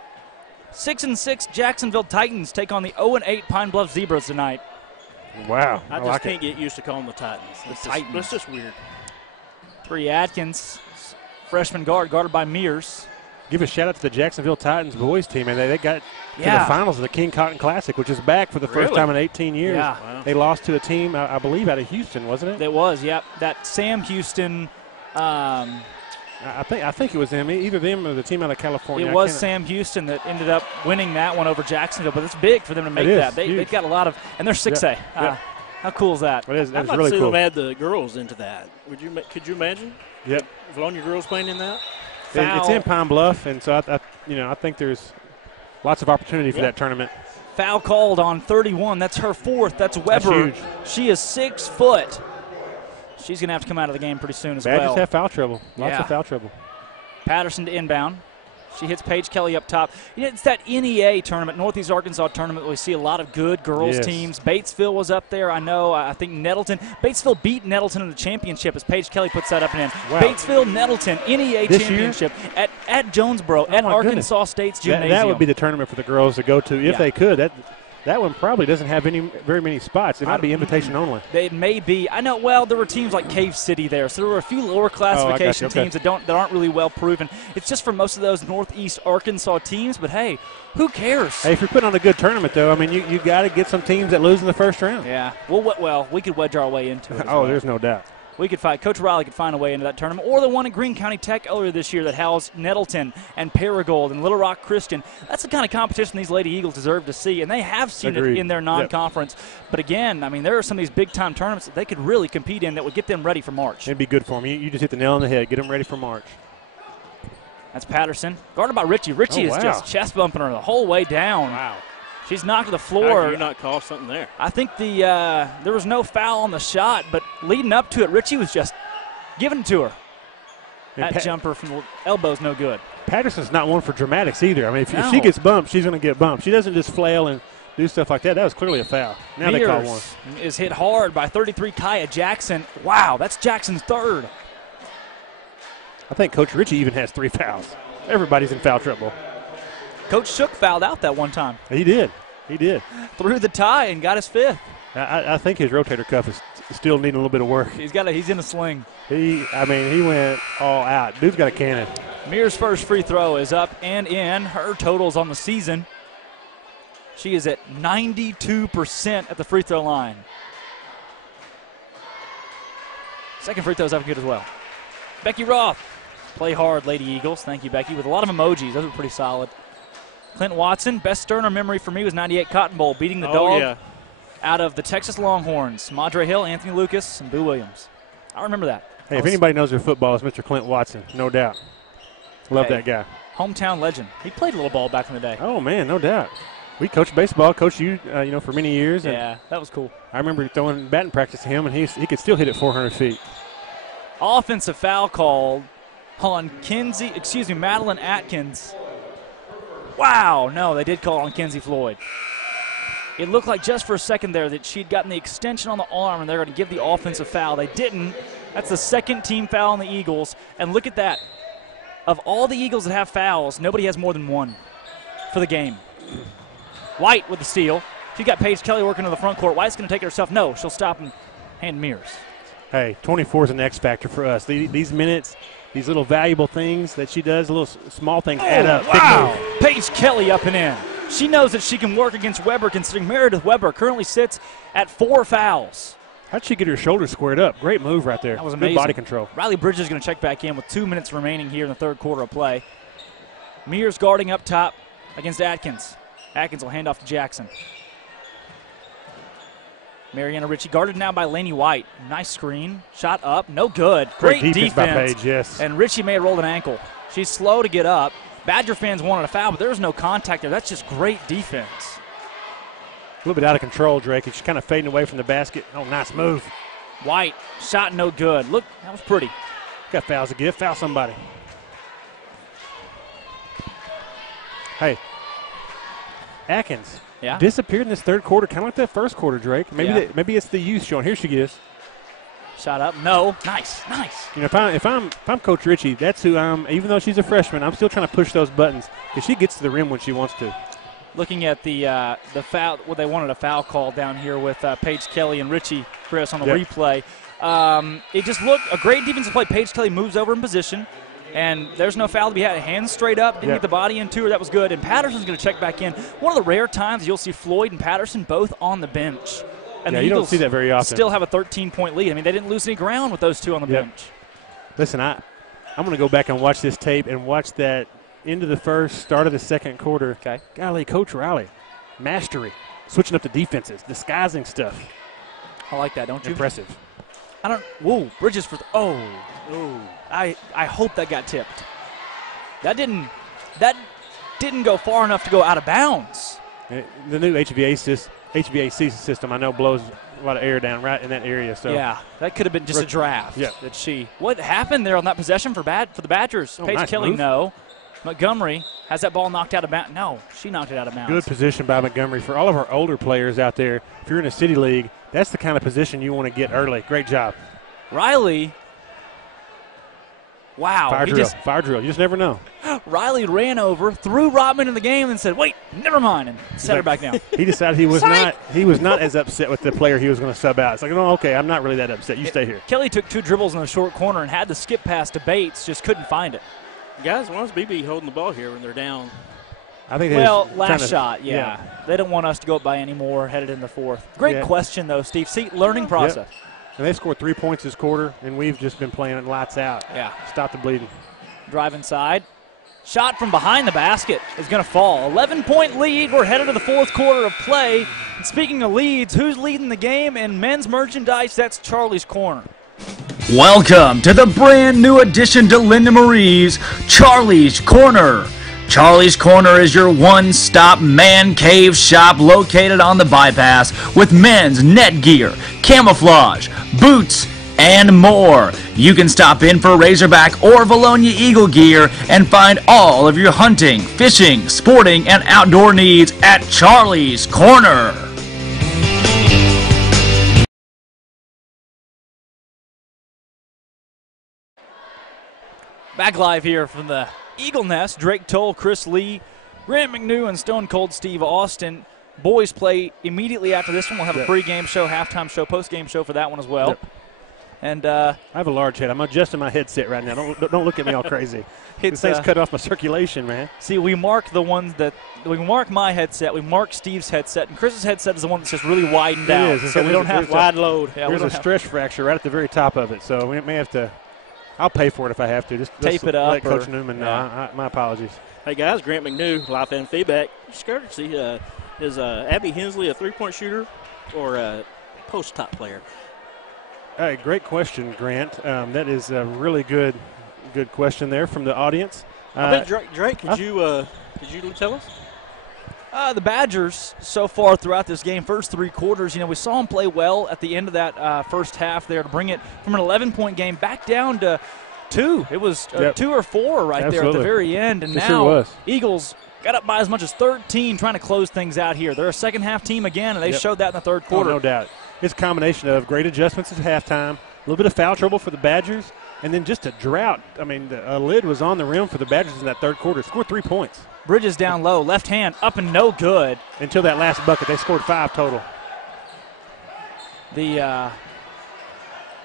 6-6 Jacksonville Titans take on the 0-8 Pine Bluff Zebras tonight. Wow. I just can't get used to calling the Titans. That's just weird. 3 Atkins, freshman guarded by Mears. Give a shout out to the Jacksonville Titans boys team, and they got to the finals of the King Cotton Classic, which is back for the first time in 18 years. Yeah. Wow. They lost to a team, I believe, out of Houston, wasn't it? It was, yep. That Sam Houston. I think it was them, either them or the team out of California. It was Sam Houston that ended up winning that one over Jacksonville, but it's big for them to make that. They've got a lot of, and they're 6A. How cool is that? It is. That's I'd really like to cool. see them add the girls into that. Could you imagine? Yep. Vilonia girls playing in that? It's in Pine Bluff, and so I think there's lots of opportunity for that tournament. Foul called on 31. That's her 4th. That's Weber. That's huge. She is 6 foot. She's going to have to come out of the game pretty soon as well. Badgers have foul trouble. Lots of foul trouble. Patterson to inbound. She hits Paige Kelly up top. It's that NEA tournament, Northeast Arkansas tournament, where we see a lot of good girls teams. Batesville was up there, I know. I think Nettleton. Batesville beat Nettleton in the championship as Paige Kelly puts that up and in. Wow. Batesville, Nettleton, NEA this championship at Jonesboro, at Arkansas State's gymnasium. That would be the tournament for the girls to go to if they could. That one probably doesn't have very many spots. It might be invitation only. It may be. I know. Well, there were teams like Cave City there, so there were a few lower classification teams that aren't really well proven. It's just for most of those Northeast Arkansas teams. But hey, who cares? Hey, if you're putting on a good tournament, though, I mean, you got to get some teams that lose in the first round. Yeah. Well, we could wedge our way into it. There's no doubt. We could find Coach Riley could find a way into that tournament, or the one at Greene County Tech earlier this year that housed Nettleton and Paragould and Little Rock Christian. That's the kind of competition these Lady Eagles deserve to see, and they have seen it in their non-conference. But again, I mean, there are some of these big-time tournaments that they could really compete in that would get them ready for March. It'd be good for them. You just hit the nail on the head. Get them ready for March. That's Patterson. Guarded by Richie. Richie is just chest bumping her the whole way down. Wow. She's knocked to the floor. How can you not call something there? I think there was no foul on the shot, but leading up to it, Richie was just giving it to her. And that jumper from the elbow is no good. Patterson's not one for dramatics either. I mean, if she gets bumped, she's going to get bumped. She doesn't just flail and do stuff like that. That was clearly a foul. Now they call one. Is hit hard by 33 Kaya Jackson. Wow, that's Jackson's third. I think Coach Richie even has 3 fouls. Everybody's in foul trouble. Coach Shook fouled out that one time. He did. He did. Threw the tie and got his 5th. I think his rotator cuff is still needing a little bit of work. He's in a sling. He went all out. Dude's got a cannon. Mears' first free throw is up and in. Her totals on the season. She is at 92% at the free throw line. Second free throw is up good as well. Becky Roth. Play hard, Lady Eagles. Thank you, Becky. With a lot of emojis. Those were pretty solid. Clint Watson. Best Sterner memory for me was 98 Cotton Bowl, beating the dog out of the Texas Longhorns. Madre Hill, Anthony Lucas, and Boo Williams. I remember that. Hey, if anybody knows their football, it's Mr. Clint Watson, no doubt. Love that guy. Hometown legend. He played a little ball back in the day. Oh, man, no doubt. We coached baseball, coached you, for many years. Yeah, that was cool. I remember throwing batting practice to him, and he could still hit it 400 feet. Offensive foul called on Madeline Atkins. Wow, no, they did call on Kenzie Floyd. It looked like just for a second there that she'd gotten the extension on the arm and they're going to give the offensive foul. They didn't. That's the second team foul on the Eagles. And look at that. Of all the Eagles that have fouls, nobody has more than one for the game. White with the steal. She got Paige Kelly working in the front court. White's going to take it herself. No, she'll stop and hand Mears. Hey, 24 is an X factor for us. These minutes, these little valuable things that she does, little small things add up. Wow. Paige Kelly up and in. She knows that she can work against Weber, considering Meredith Weber currently sits at 4 fouls. How'd she get her shoulders squared up? Great move right there. That was amazing. Good body control. Riley Bridges is going to check back in with 2 minutes remaining here in the third quarter of play. Mears guarding up top against Atkins. Atkins will hand off to Jackson. Mariana Ritchie guarded now by Laney White. Nice screen. Shot up. No good. Great defense by Paige, yes. And Ritchie may have rolled an ankle. She's slow to get up. Badger fans wanted a foul, but there was no contact there. That's just great defense. A little bit out of control, Drake. She's kind of fading away from the basket. Oh, nice move. White, shot no good. Look, that was pretty. Got fouls to give. Foul somebody. Hey, Atkins disappeared in this third quarter, kind of like that first quarter, Drake. Maybe it's the youth showing. Here she is. Shot up. No. Nice. You know, if I'm Coach Ritchie, that's who I'm. Even though she's a freshman, I'm still trying to push those buttons because she gets to the rim when she wants to. Looking at the foul, they wanted a foul call down here with Paige Kelly and Ritchie, Chris, on the replay. It just looked a great defensive play. Paige Kelly moves over in position, and there's no foul to be had. Hands straight up, didn't get the body into her. That was good. And Patterson's going to check back in. One of the rare times you'll see Floyd and Patterson both on the bench. And the you Eagles don't see that very often. Still have a 13-point lead. I mean, they didn't lose any ground with those two on the bench. Listen, I'm going to go back and watch this tape and watch that end of the first, start of the second quarter. Okay. Golly, Coach Riley, mastery, switching up the defenses, disguising stuff. I like that, don't you? Impressive. Whoa, Bridges for I hope that got tipped. That didn't go far enough to go out of bounds. The new HVAC system, I know, blows a lot of air down right in that area. So yeah, that could have been just a draft. Yeah. What happened there on that possession for the Badgers? Paige nice Kelly, move. no. Montgomery has that ball knocked out of bounds. No, she knocked it out of bounds. Good position by Montgomery. For all of our older players out there, if you're in a city league, that's the kind of position you want to get early. Great job. Riley. Wow. Fire drill. You just never know. Riley ran over, threw Rodman in the game, and said, wait, never mind, and set her back down. He decided he was not as upset with the player he was going to sub out. It's like, no, okay, I'm not really that upset. You stay here. Kelly took 2 dribbles in the short corner and had the skip pass to Bates, just couldn't find it. Guys, why is Beebe holding the ball here when they're down? I think last shot, yeah. They don't want us to go up by any more headed in the fourth. Great question, though, Steve. See, learning process. Yep. And they scored 3 points this quarter, and we've just been playing it lights out. Yeah. Stop the bleeding. Drive inside. Shot from behind the basket is going to fall. 11-point lead. We're headed to the fourth quarter of play. And speaking of leads, who's leading the game in men's merchandise? That's Charlie's Corner. Welcome to the brand new addition to Linda Marie's Charlie's Corner. Charlie's Corner is your one-stop man cave shop located on the bypass with men's net gear, camouflage, boots, and more. You can stop in for Razorback or Vilonia Eagle gear and find all of your hunting, fishing, sporting, and outdoor needs at Charlie's Corner. Back live here from the Eagle Nest. Drake Toll, Chris Lee, Grant McNew, and Stone Cold Steve Austin. Boys play immediately after this one. We'll have a pregame show, halftime show, postgame show for that one as well. Yep. And I have a large head. I'm adjusting my headset right now. Don't look at me all crazy. This thing's cut off my circulation, man. See, we mark the ones that we mark my headset, we mark Steve's headset, and Chris's headset is the one that's just really widened out. Is. So we don't have wide load. Yeah, there's a stress fracture right at the very top of it, so we may have to. I'll pay for it if I have to. Just tape it up. Let Coach Newman know. My apologies. Hey, guys, Grant McNew, live fan feedback. Just scared to see, is Abby Hensley a three-point shooter or a post-top player? Hey, great question, Grant. That is a really good question there from the audience. I think Drake, could you tell us? The Badgers so far throughout this game, first three quarters, we saw them play well at the end of that first half there to bring it from an 11-point game back down to 2. It was 2 or 4 right there at the very end. And now Eagles got up by as much as 13 trying to close things out here. They're a second-half team again, and they showed that in the third quarter. Oh, no doubt. It's a combination of great adjustments at halftime, a little bit of foul trouble for the Badgers, and then just a drought. I mean, a lid was on the rim for the Badgers in that third quarter. Scored 3 points. Bridges down low, left hand up and no good. Until that last bucket, they scored 5 total. The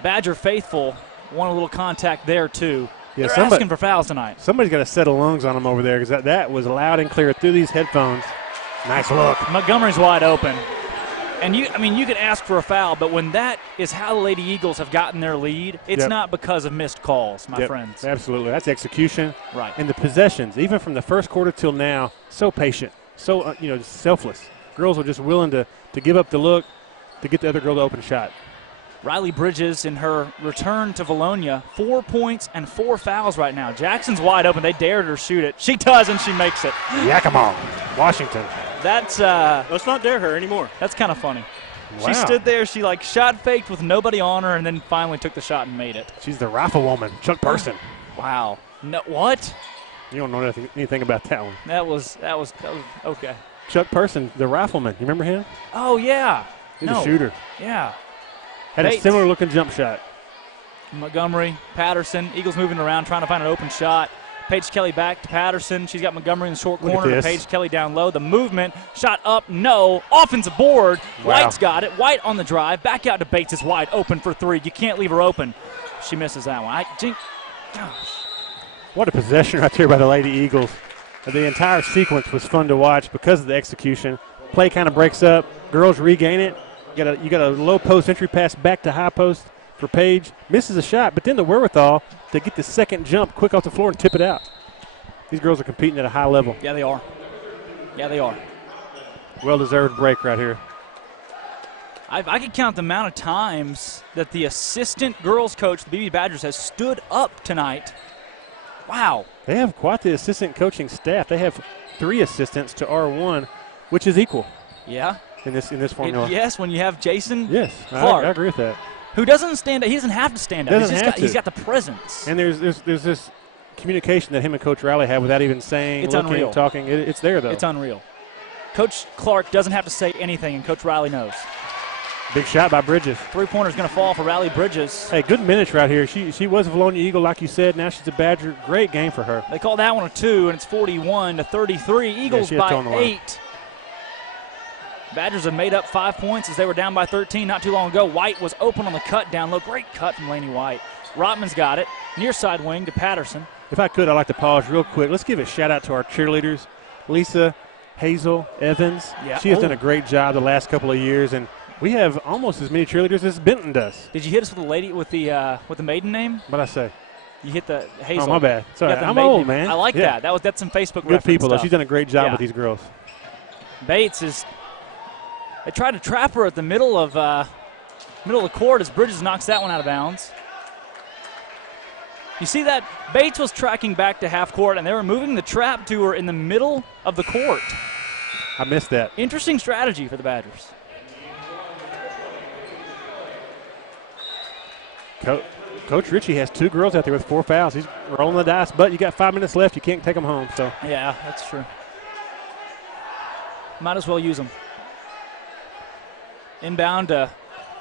Badger faithful want a little contact there, too. Yeah, they're asking for fouls tonight. Somebody's got to settle lungs on them over there because that was loud and clear through these headphones. Nice look. Montgomery's wide open. And you can ask for a foul, but when that is how the Lady Eagles have gotten their lead, it's not because of missed calls, my friends. Absolutely. That's execution. Right. And the possessions, even from the first quarter till now, so patient, so selfless. Girls are just willing to give up the look to get the other girl to open shot. Riley Bridges in her return to Vilonia, 4 points and 4 fouls right now. Jackson's wide open. They dared her shoot it. She does, and she makes it. Yakima, Washington. That's let's not dare her anymore. That's kind of funny. Wow. She stood there. She shot faked with nobody on her, and then finally took the shot and made it. She's the rifle woman, Chuck Person. Wow. No, what? You don't know anything about that one. That was okay. Chuck Person, the rifleman. You remember him? Oh yeah. He's a shooter. Yeah. Had a similar looking jump shot. Montgomery, Patterson, Eagles moving around trying to find an open shot. Paige Kelly back to Patterson. She's got Montgomery in the short corner to Paige Kelly down low. The movement, shot up, no. Offensive board. Wow. White's got it. White on the drive. Back out to Bates is wide open for 3. You can't leave her open. She misses that one. Gosh. What a possession right there by the Lady Eagles. The entire sequence was fun to watch because of the execution. Play kind of breaks up. Girls regain it. You got a low post entry pass back to high post for Paige. Misses a shot, but then the wherewithal to get the second jump quick off the floor and tip it out. These girls are competing at a high level. Yeah, they are. Yeah, they are. Well-deserved break right here. I could count the amount of times that the assistant girls coach, the Beebe Badgers, has stood up tonight. Wow. They have quite the assistant coaching staff. They have 3 assistants to R1, which is equal. Yeah. In this formula. Yes, when you have Jason Clark. I agree with that. Who doesn't stand up. He doesn't have to stand up. He's got the presence. And there's this communication that him and Coach Riley have without even saying, it's looking, unreal. Talking. It's there, though. It's unreal. Coach Clark doesn't have to say anything, and Coach Riley knows. Big shot by Bridges. 3-pointer's going to fall for Riley Bridges. Hey, good minutes right here. She was a Vilonia Eagle, like you said. Now she's a Badger. Great game for her. They call that one a 2, and it's 41-33. Eagles by 8. Badgers have made up 5 points as they were down by 13 not too long ago. White was open on the cut down low. Great cut from Laney White. Rotman's got it. Near side wing to Patterson. If I could, I'd like to pause real quick. Let's give a shout-out to our cheerleaders, Lisa, Hazel, Evans. Yeah. She has done a great job the last couple of years, and we have almost as many cheerleaders as Benton does. Did you hit us with the maiden name? What'd I say? You hit the Hazel. Oh, my bad. Sorry, I'm old, man. I like that. That's some Facebook good people, stuff. though. She's done a great job with these girls. Bates is – they tried to trap her at the middle of the court as Bridges knocks that one out of bounds. You see that? Bates was tracking back to half court, and they were moving the trap to her in the middle of the court. I missed that. Interesting strategy for the Badgers. Coach Ritchie has 2 girls out there with 4 fouls. He's rolling the dice, but you got 5 minutes left. You can't take them home. So yeah, that's true. Might as well use them. Inbound to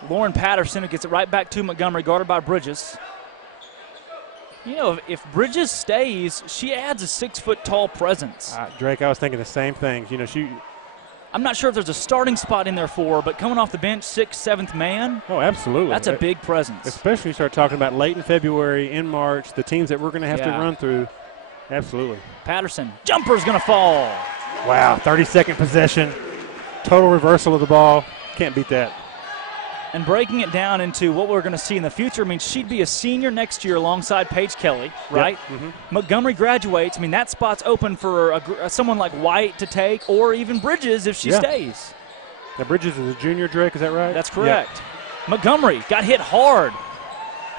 Lauren Patterson, who gets it right back to Montgomery, guarded by Bridges. You know, if Bridges stays, she adds a 6-foot-tall presence. Drake, I was thinking the same things. You know, I'm not sure if there's a starting spot in there for her, but coming off the bench, 6th, 7th man. Oh, absolutely. That's a big presence. Especially you start talking about late in February, in March, the teams that we're going to have to run through. Absolutely. Patterson, jumper's going to fall. Wow, 32nd possession. Total reversal of the ball. Can't beat that. And breaking it down into what we're going to see in the future, I mean, she'd be a senior next year alongside Paige Kelly, right? Yep. Mm-hmm. Montgomery graduates. I mean, that spot's open for someone like White to take, or even Bridges if she stays. Now, Bridges is a junior, Drake, is that right? That's correct. Yep. Montgomery got hit hard.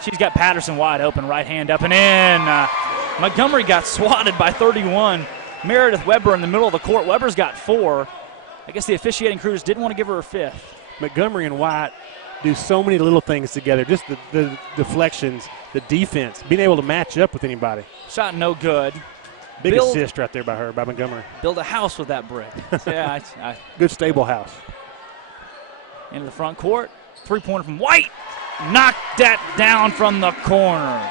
She's got Patterson wide open, right hand up and in. Montgomery got swatted by 31. Meredith Weber in the middle of the court. Weber's got 4. I guess the officiating crews didn't want to give her a 5th. Montgomery and White do so many little things together, just the deflections, the defense, being able to match up with anybody. Shot no good. Big assist right there by Montgomery. Build a house with that brick. Yeah, good stable house. Into the front court. 3-pointer from White. Knocked that down from the corner.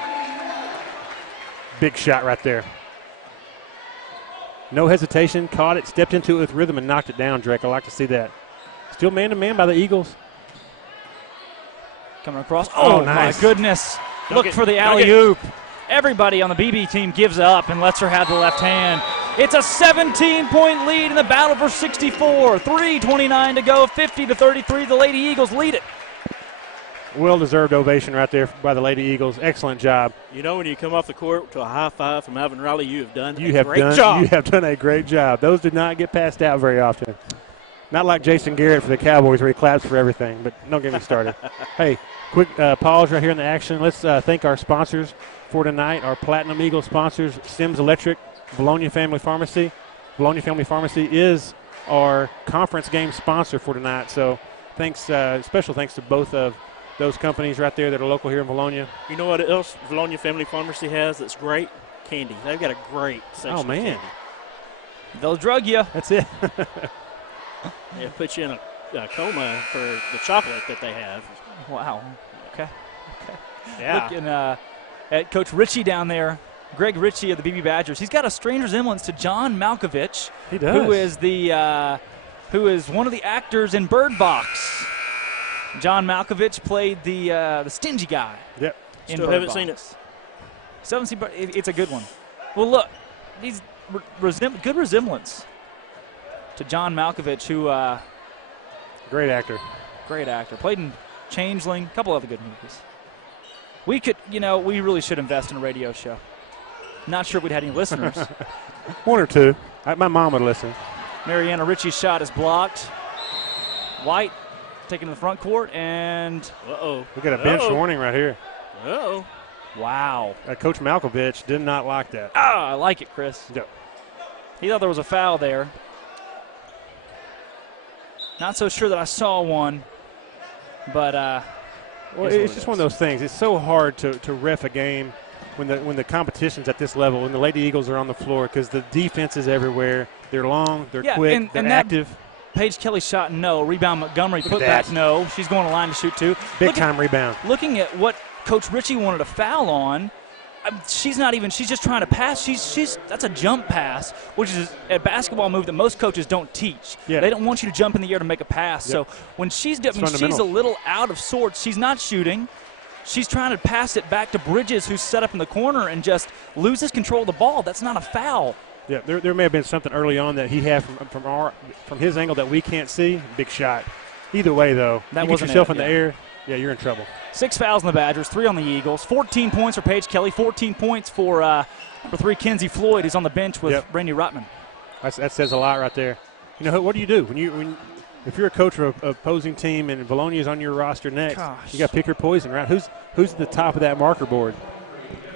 Big shot right there. No hesitation, caught it, stepped into it with rhythm, and knocked it down, Drake. I like to see that. Still man-to-man by the Eagles. Coming across. Oh, nice. My goodness. Look for the alley-oop. Everybody on the Beebe team gives up and lets her have the left hand. It's a 17-point lead in the battle for 64. 3:29 to go, 50-33. The Lady Eagles lead it. Well-deserved ovation right there by the Lady Eagles. Excellent job. You know, when you come off the court to a high five from Alvin Riley, you have done a great job. You have done a great job. Those did not get passed out very often. Not like Jason Garrett for the Cowboys where he claps for everything, but don't get me started. Hey, quick pause right here in the action. Let's thank our sponsors for tonight, our Platinum Eagle sponsors, Sims Electric, Vilonia Family Pharmacy. Vilonia Family Pharmacy is our conference game sponsor for tonight, so thanks, special thanks to both of those companies right there that are local here in Vilonia. You know what else Vilonia Family Pharmacy has that's great? Candy. They've got a great section of candy. They'll drug you. That's it. They put you in a coma for the chocolate that they have. Wow. Okay. Yeah. Looking at Coach Ritchie down there, Greg Ritchie of the Beebe Badgers. He's got a strange resemblance to John Malkovich. He does. Who is one of the actors in Bird Box. John Malkovich played the stingy guy. Yep. Still haven't seen it. Still haven't seen it. It's a good one. Well, look, he's good resemblance to John Malkovich, who great actor. Great actor. Played in Changeling, a couple other good movies. We really should invest in a radio show. Not sure if we'd had any listeners. 1 or 2. My mom would listen. Mariana Ritchie's shot is blocked. White taken to the front court, and we got a bench warning right here. Wow. Coach Malkovich did not like that. I like it, Chris. Yep. He thought there was a foul there. Not so sure that I saw one, but it's just one of those things. It's so hard to ref a game when the competition's at this level, when the Lady Eagles are on the floor, because the defense is everywhere. They're long, they're quick, they're active. Paige Kelly shot no. Rebound Montgomery put back no. She's going to line to shoot 2. Big time rebound. Looking at what Coach Ritchie wanted to foul on, she's just trying to pass. That's a jump pass, which is a basketball move that most coaches don't teach. Yeah. They don't want you to jump in the air to make a pass. Yep. So when she's a little out of sorts, she's not shooting. She's trying to pass it back to Bridges, who's set up in the corner and just loses control of the ball. That's not a foul. Yeah, there may have been something early on that he had from his angle that we can't see. Big shot. Either way, though, you get yourself in the air, you're in trouble. 6 fouls in the Badgers, 3 on the Eagles. 14 points for Paige Kelly, 14 points for number 3, Kenzie Floyd, who's on the bench with Brandy Rotman. That says a lot right there. You know, what do you do if you're a coach of an opposing team and Vilonia is on your roster next? Gosh. You got to pick your poison, right? Who's at the top of that marker board?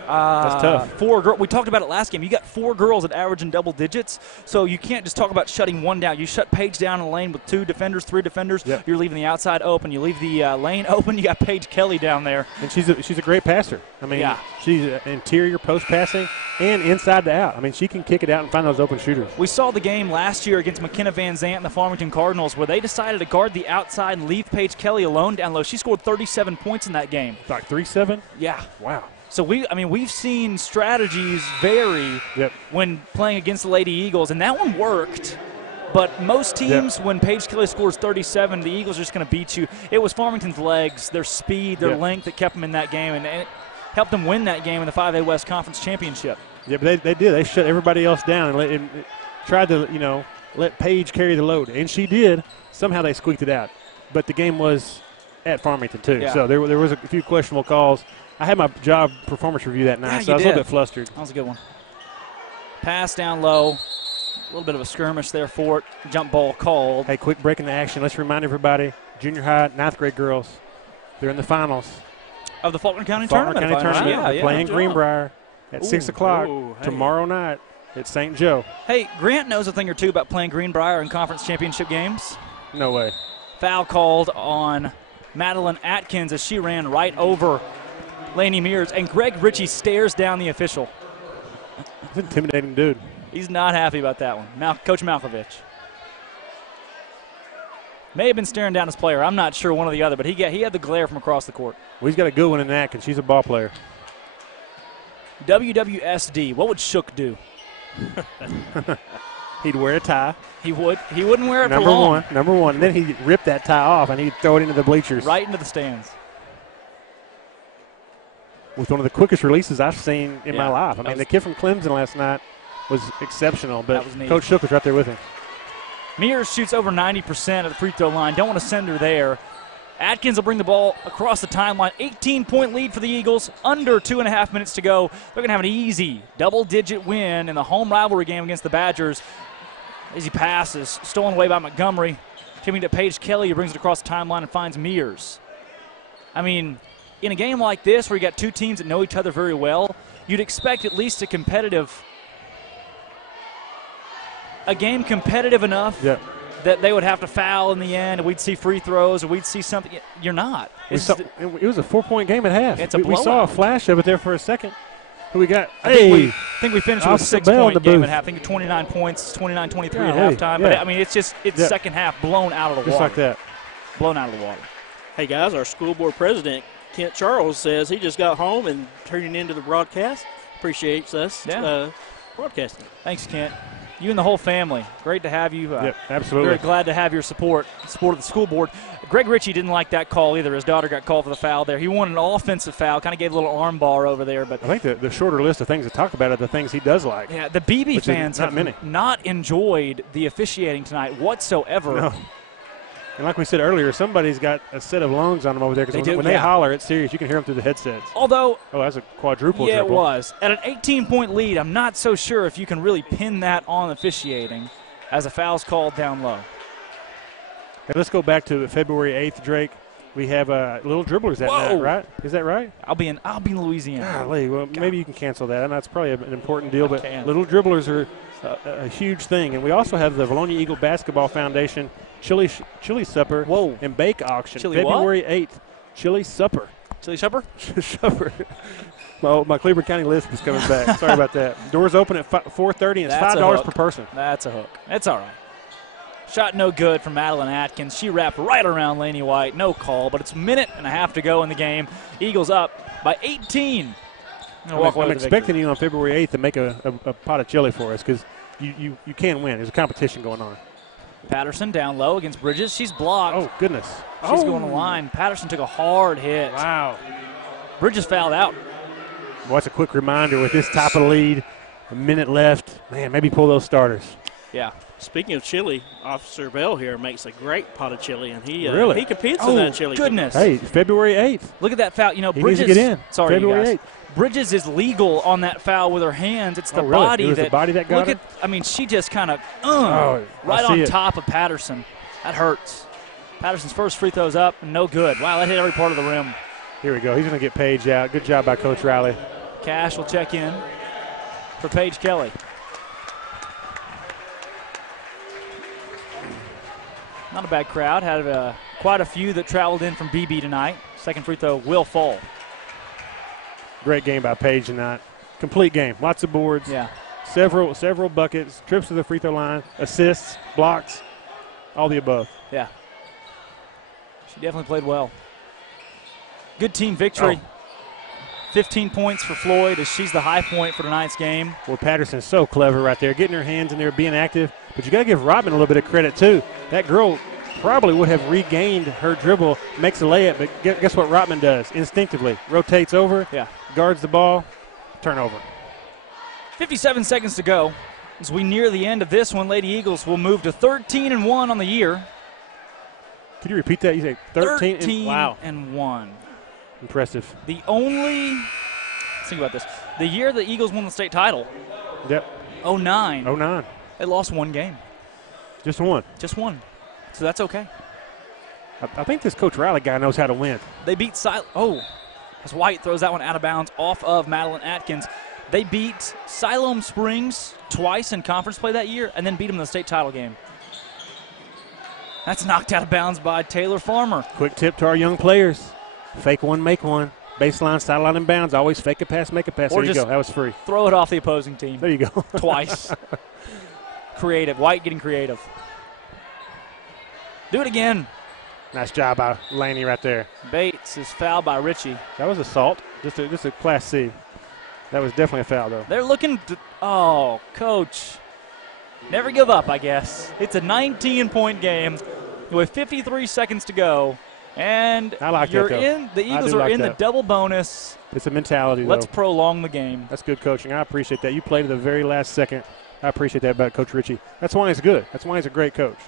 That's tough. 4 girls. We talked about it last game. You got 4 girls that average in double digits, so you can't just talk about shutting one down. You shut Paige down in the lane with 2 defenders, 3 defenders. Yep. You're leaving the outside open. You leave the lane open. You got Paige Kelly down there. And she's a great passer. I mean, yeah. She's interior post passing and inside to out. I mean, she can kick it out and find those open shooters. We saw the game last year against McKenna Van Zant and the Farmington Cardinals where they decided to guard the outside and leave Paige Kelly alone down low. She scored 37 points in that game. Like 3-7? Yeah. Wow. So we've seen strategies vary when playing against the Lady Eagles, and that one worked. But most teams, when Paige Kelly scores 37, the Eagles are just going to beat you. It was Farmington's legs, their speed, their length that kept them in that game, and it helped them win that game in the 5A West Conference Championship. Yeah, but they did. They shut everybody else down and tried to let Paige carry the load, and she did. Somehow they squeaked it out. But the game was at Farmington too, so there was a few questionable calls. I had my job performance review that night, so I was a little bit flustered. That was a good one. Pass down low. A little bit of a skirmish there for it. Jump ball called. Hey, quick break in the action. Let's remind everybody, junior high, 9th grade girls, they're in the finals. Of the Faulkner County Tournament. They're playing Greenbrier at 6 o'clock tomorrow night at St. Joe. Hey, Grant knows a thing or two about playing Greenbrier in conference championship games. No way. Foul called on Madeline Atkins as she ran right over Laney Mears, and Greg Ritchie stares down the official. He's an intimidating dude. He's not happy about that one. Coach Malkovich. May have been staring down his player. I'm not sure, one or the other, but he had the glare from across the court. Well, he's got a good one in Atkins. She's a ball player. WWSD, what would Shook do? He'd wear a tie. He would. He wouldn't wear it for long. Number one. And then he'd rip that tie off, and he'd throw it into the bleachers. Right into the stands. With one of the quickest releases I've seen in my life. I mean, the kid from Clemson last night was exceptional, but Coach Shook was right there with him. Mears shoots over 90% at the free throw line. Don't want to send her there. Atkins will bring the ball across the timeline. 18-point lead for the Eagles. Under 2.5 minutes to go. They're going to have an easy double-digit win in the home rivalry game against the Badgers. Easy passes stolen away by Montgomery. Giving to Paige Kelly, who brings it across the timeline and finds Mears. I mean, in a game like this where you got 2 teams that know each other very well, you'd expect at least a game competitive enough that they would have to foul in the end, and we'd see free throws, or we'd see something. You're not. It was a 4-point game at half. It's a blowout. We saw a flash of it there for a second. Who we got? I think we finished with a 6-point game at half. I think 29 points, 29-23 at halftime. But, I mean, it's second half blown out of the water. Just like that. Blown out of the water. Hey, guys, our school board president, Kent Charles, says he just got home and tuning into the broadcast. Appreciates us broadcasting. Thanks, Kent. You and the whole family. Great to have you. Absolutely. Very glad to have your support of the school board. Greg Ritchie didn't like that call either. His daughter got called for the foul there. He wanted an offensive foul, kind of gave a little arm bar over there. But I think the shorter list of things to talk about are the things he does like. Yeah, the Beebe fans have not enjoyed the officiating tonight whatsoever. No. And like we said earlier, somebody's got a set of lungs on them over there because when they holler, it's serious. You can hear them through the headsets. Although, that's a quadruple triple. It was. At an 18-point lead, I'm not so sure if you can really pin that on officiating as a foul's called down low. Hey, let's go back to February 8th, Drake. We have Little Dribblers that night, right? Is that right? I'll be in Louisiana. Golly, well, maybe you can cancel that. I know it's probably an important deal, but Little Dribblers are a huge thing. And we also have the Vilonia Eagle Basketball Foundation Chili Supper and Bake Auction. February 8th. Chili Supper. Chili Supper? Supper. My Cleveland County list is coming back. Sorry about that. Doors open at 4:30 and it's $5 per person. That's a hook. It's all right. Shot no good from Madeline Atkins. She wrapped right around Laney White. No call, but it's a minute and a half to go in the game. Eagles up by 18. I'm expecting you on February 8th to make a pot of chili for us because you can win. There's a competition going on. Patterson down low against Bridges. She's blocked. Oh, goodness. She's going to the line. Patterson took a hard hit. Wow. Bridges fouled out. Well, that's a quick reminder with this type of lead, a minute left. Man, maybe pull those starters. Yeah. Speaking of chili, Officer Bell here makes a great pot of chili, and he competes in that chili. Goodness. Hey, February 8th. Look at that foul. You know, Bridges needs to get in. Sorry, February 8th. Bridges is legal on that foul with her hands. It's the body that. Body that got it? I mean, she just kind of right on top of Patterson. That hurts. Patterson's first free throw's up and no good. Wow, that hit every part of the rim. Here we go. He's going to get Paige out. Good job by Coach Riley. Cash will check in for Paige Kelly. Not a bad crowd. Had quite a few that traveled in from Beebe tonight. Second free throw will fall. Great game by Paige tonight. Complete game. Lots of boards. Yeah. Several buckets, trips to the free throw line, assists, blocks, all the above. Yeah. She definitely played well. Good team victory. 15 points for Floyd as she's the high point for tonight's game. Well, Patterson's so clever right there, getting her hands in there, being active. But you got to give Rodman a little bit of credit, too. That girl probably would have regained her dribble, makes a layup, but guess what Rodman does? Instinctively. Rotates over, guards the ball, turnover. 57 seconds to go. As we near the end of this one, Lady Eagles will move to 13-1 on the year. Could you repeat that? You say 13 wow. and 1. Impressive. Let's think about this. The year the Eagles won the state title. Yep. 09. They lost one game. Just one. Just one. So that's okay. I think this Coach Riley guy knows how to win. They beat as White throws that one out of bounds off of Madeline Atkins. They beat Siloam Springs twice in conference play that year and then beat them in the state title game. That's knocked out of bounds by Taylor Farmer. Quick tip to our young players. Fake one, make one. Baseline, sideline, and bounds. Always fake a pass, make a pass. Or there you go. That was free. Throw it off the opposing team. There you go. Twice. Creative. White getting creative. Do it again. Nice job by Laney right there. Bates is fouled by Ritchie. That was assault. Just a Class C. That was definitely a foul, though. They're looking to, Coach. Never give up, I guess. It's a 19-point game with 53 seconds to go. And I like you're that, though. in. The Eagles are in the double bonus. It's a mentality, Let's though. prolong the game. That's good coaching. I appreciate that. You played to the very last second. I appreciate that about Coach Ritchie. That's why he's good. That's why he's a great coach.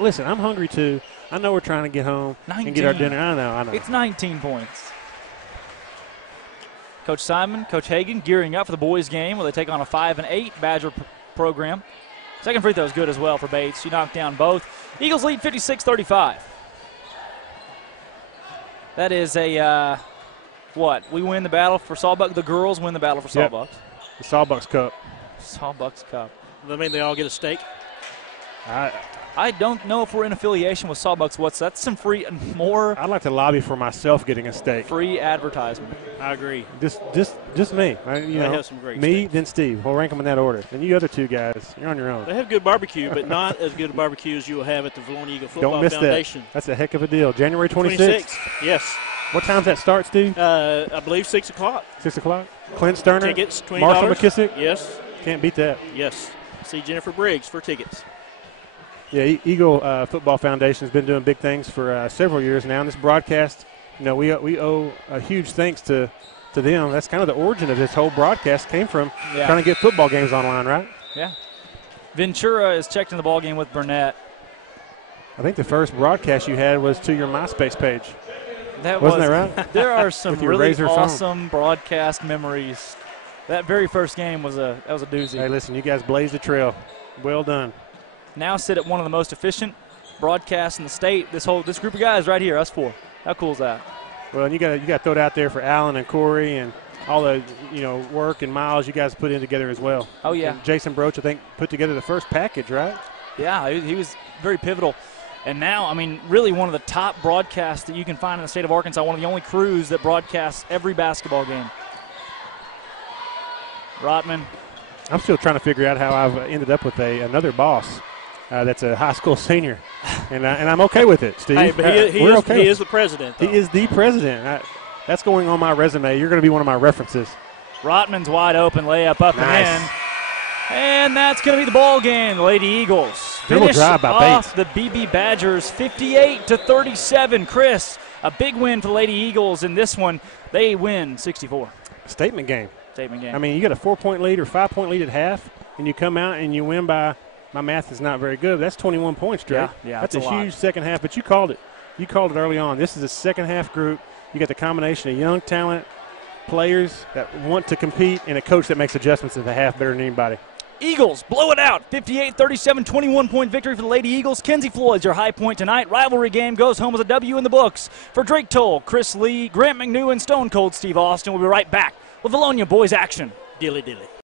Listen, I'm hungry, too. I know we're trying to get home 19. and get our dinner. I know. It's 19 points. Coach Simon, Coach Hagan gearing up for the boys' game where they take on a 5-8 Badger program. Second free throw is good as well for Bates. She knocked down both. Eagles lead 56-35. That is a, we win the battle for Sawbucks. The girls win the battle for Sawbucks. The Sawbucks Cup. Sawbucks Cup. Does that mean they all get a steak? I don't know if we're in affiliation with Sawbucks. That's some free more. I'd like to lobby for myself getting a steak. Free advertisement. I agree. Just me. They have some great me, steaks. Then Steve. We'll rank them in that order. And you other two guys, you're on your own. They have good barbecue, but not as good a barbecue as you will have at the Vilonia Eagle Football Don't miss Foundation. That. That's a heck of a deal. January 26th. Yes. What time's that start, Steve? I believe 6 o'clock. 6 o'clock. Clint Sterner. Tickets, $20. Marshall McKissick. Yes. Can't beat that. Yes. See Jennifer Briggs for tickets. Yeah, Eagle Football Foundation has been doing big things for several years now. And this broadcast, we owe a huge thanks to them. That's kind of the origin of this whole broadcast came from trying to get football games online, right? Yeah. Ventura is checked in the ball game with Burnett. I think the first broadcast you had was to your MySpace page. Wasn't that right? There are some really Razor awesome broadcast memories. That very first game was a doozy. Hey, listen, you guys blazed the trail. Well done. Now sit at one of the most efficient broadcasts in the state. This group of guys right here, us four. How cool is that? Well, and you got to throw it out there for Alan and Corey and all the work and miles you guys put in together as well. Oh yeah. And Jason Broach, I think, put together the first package, right? Yeah, he was very pivotal. And now, really one of the top broadcasts that you can find in the state of Arkansas, one of the only crews that broadcasts every basketball game. Rotman. I'm still trying to figure out how I've ended up with another boss that's a high school senior. And I'm okay with it, Steve. Hey, but he is the president, though. He is the president. That's going on my resume. You're going to be one of my references. Rotman's wide open, layup up and in. And that's going to be the ball game. The Lady Eagles finish off the Beebe Badgers 58-37. Chris, a big win for the Lady Eagles in this one. They win 64. Statement game. Statement game. You got a 4-point lead or 5-point lead at half, and you come out and you win by, my math is not very good, that's 21 points, Drake. Yeah, that's a huge second half, but you called it. You called it early on. This is a second half group. You got the combination of young talent, players that want to compete, and a coach that makes adjustments at the half better than anybody. Eagles blow it out. 58-37, 21-point victory for the Lady Eagles. Kenzie Floyd's your high point tonight. Rivalry game goes home as a W in the books. For Drake Toll, Chris Lee, Grant McNew, and Stone Cold Steve Austin, we'll be right back with Vilonia boys action. Dilly dilly.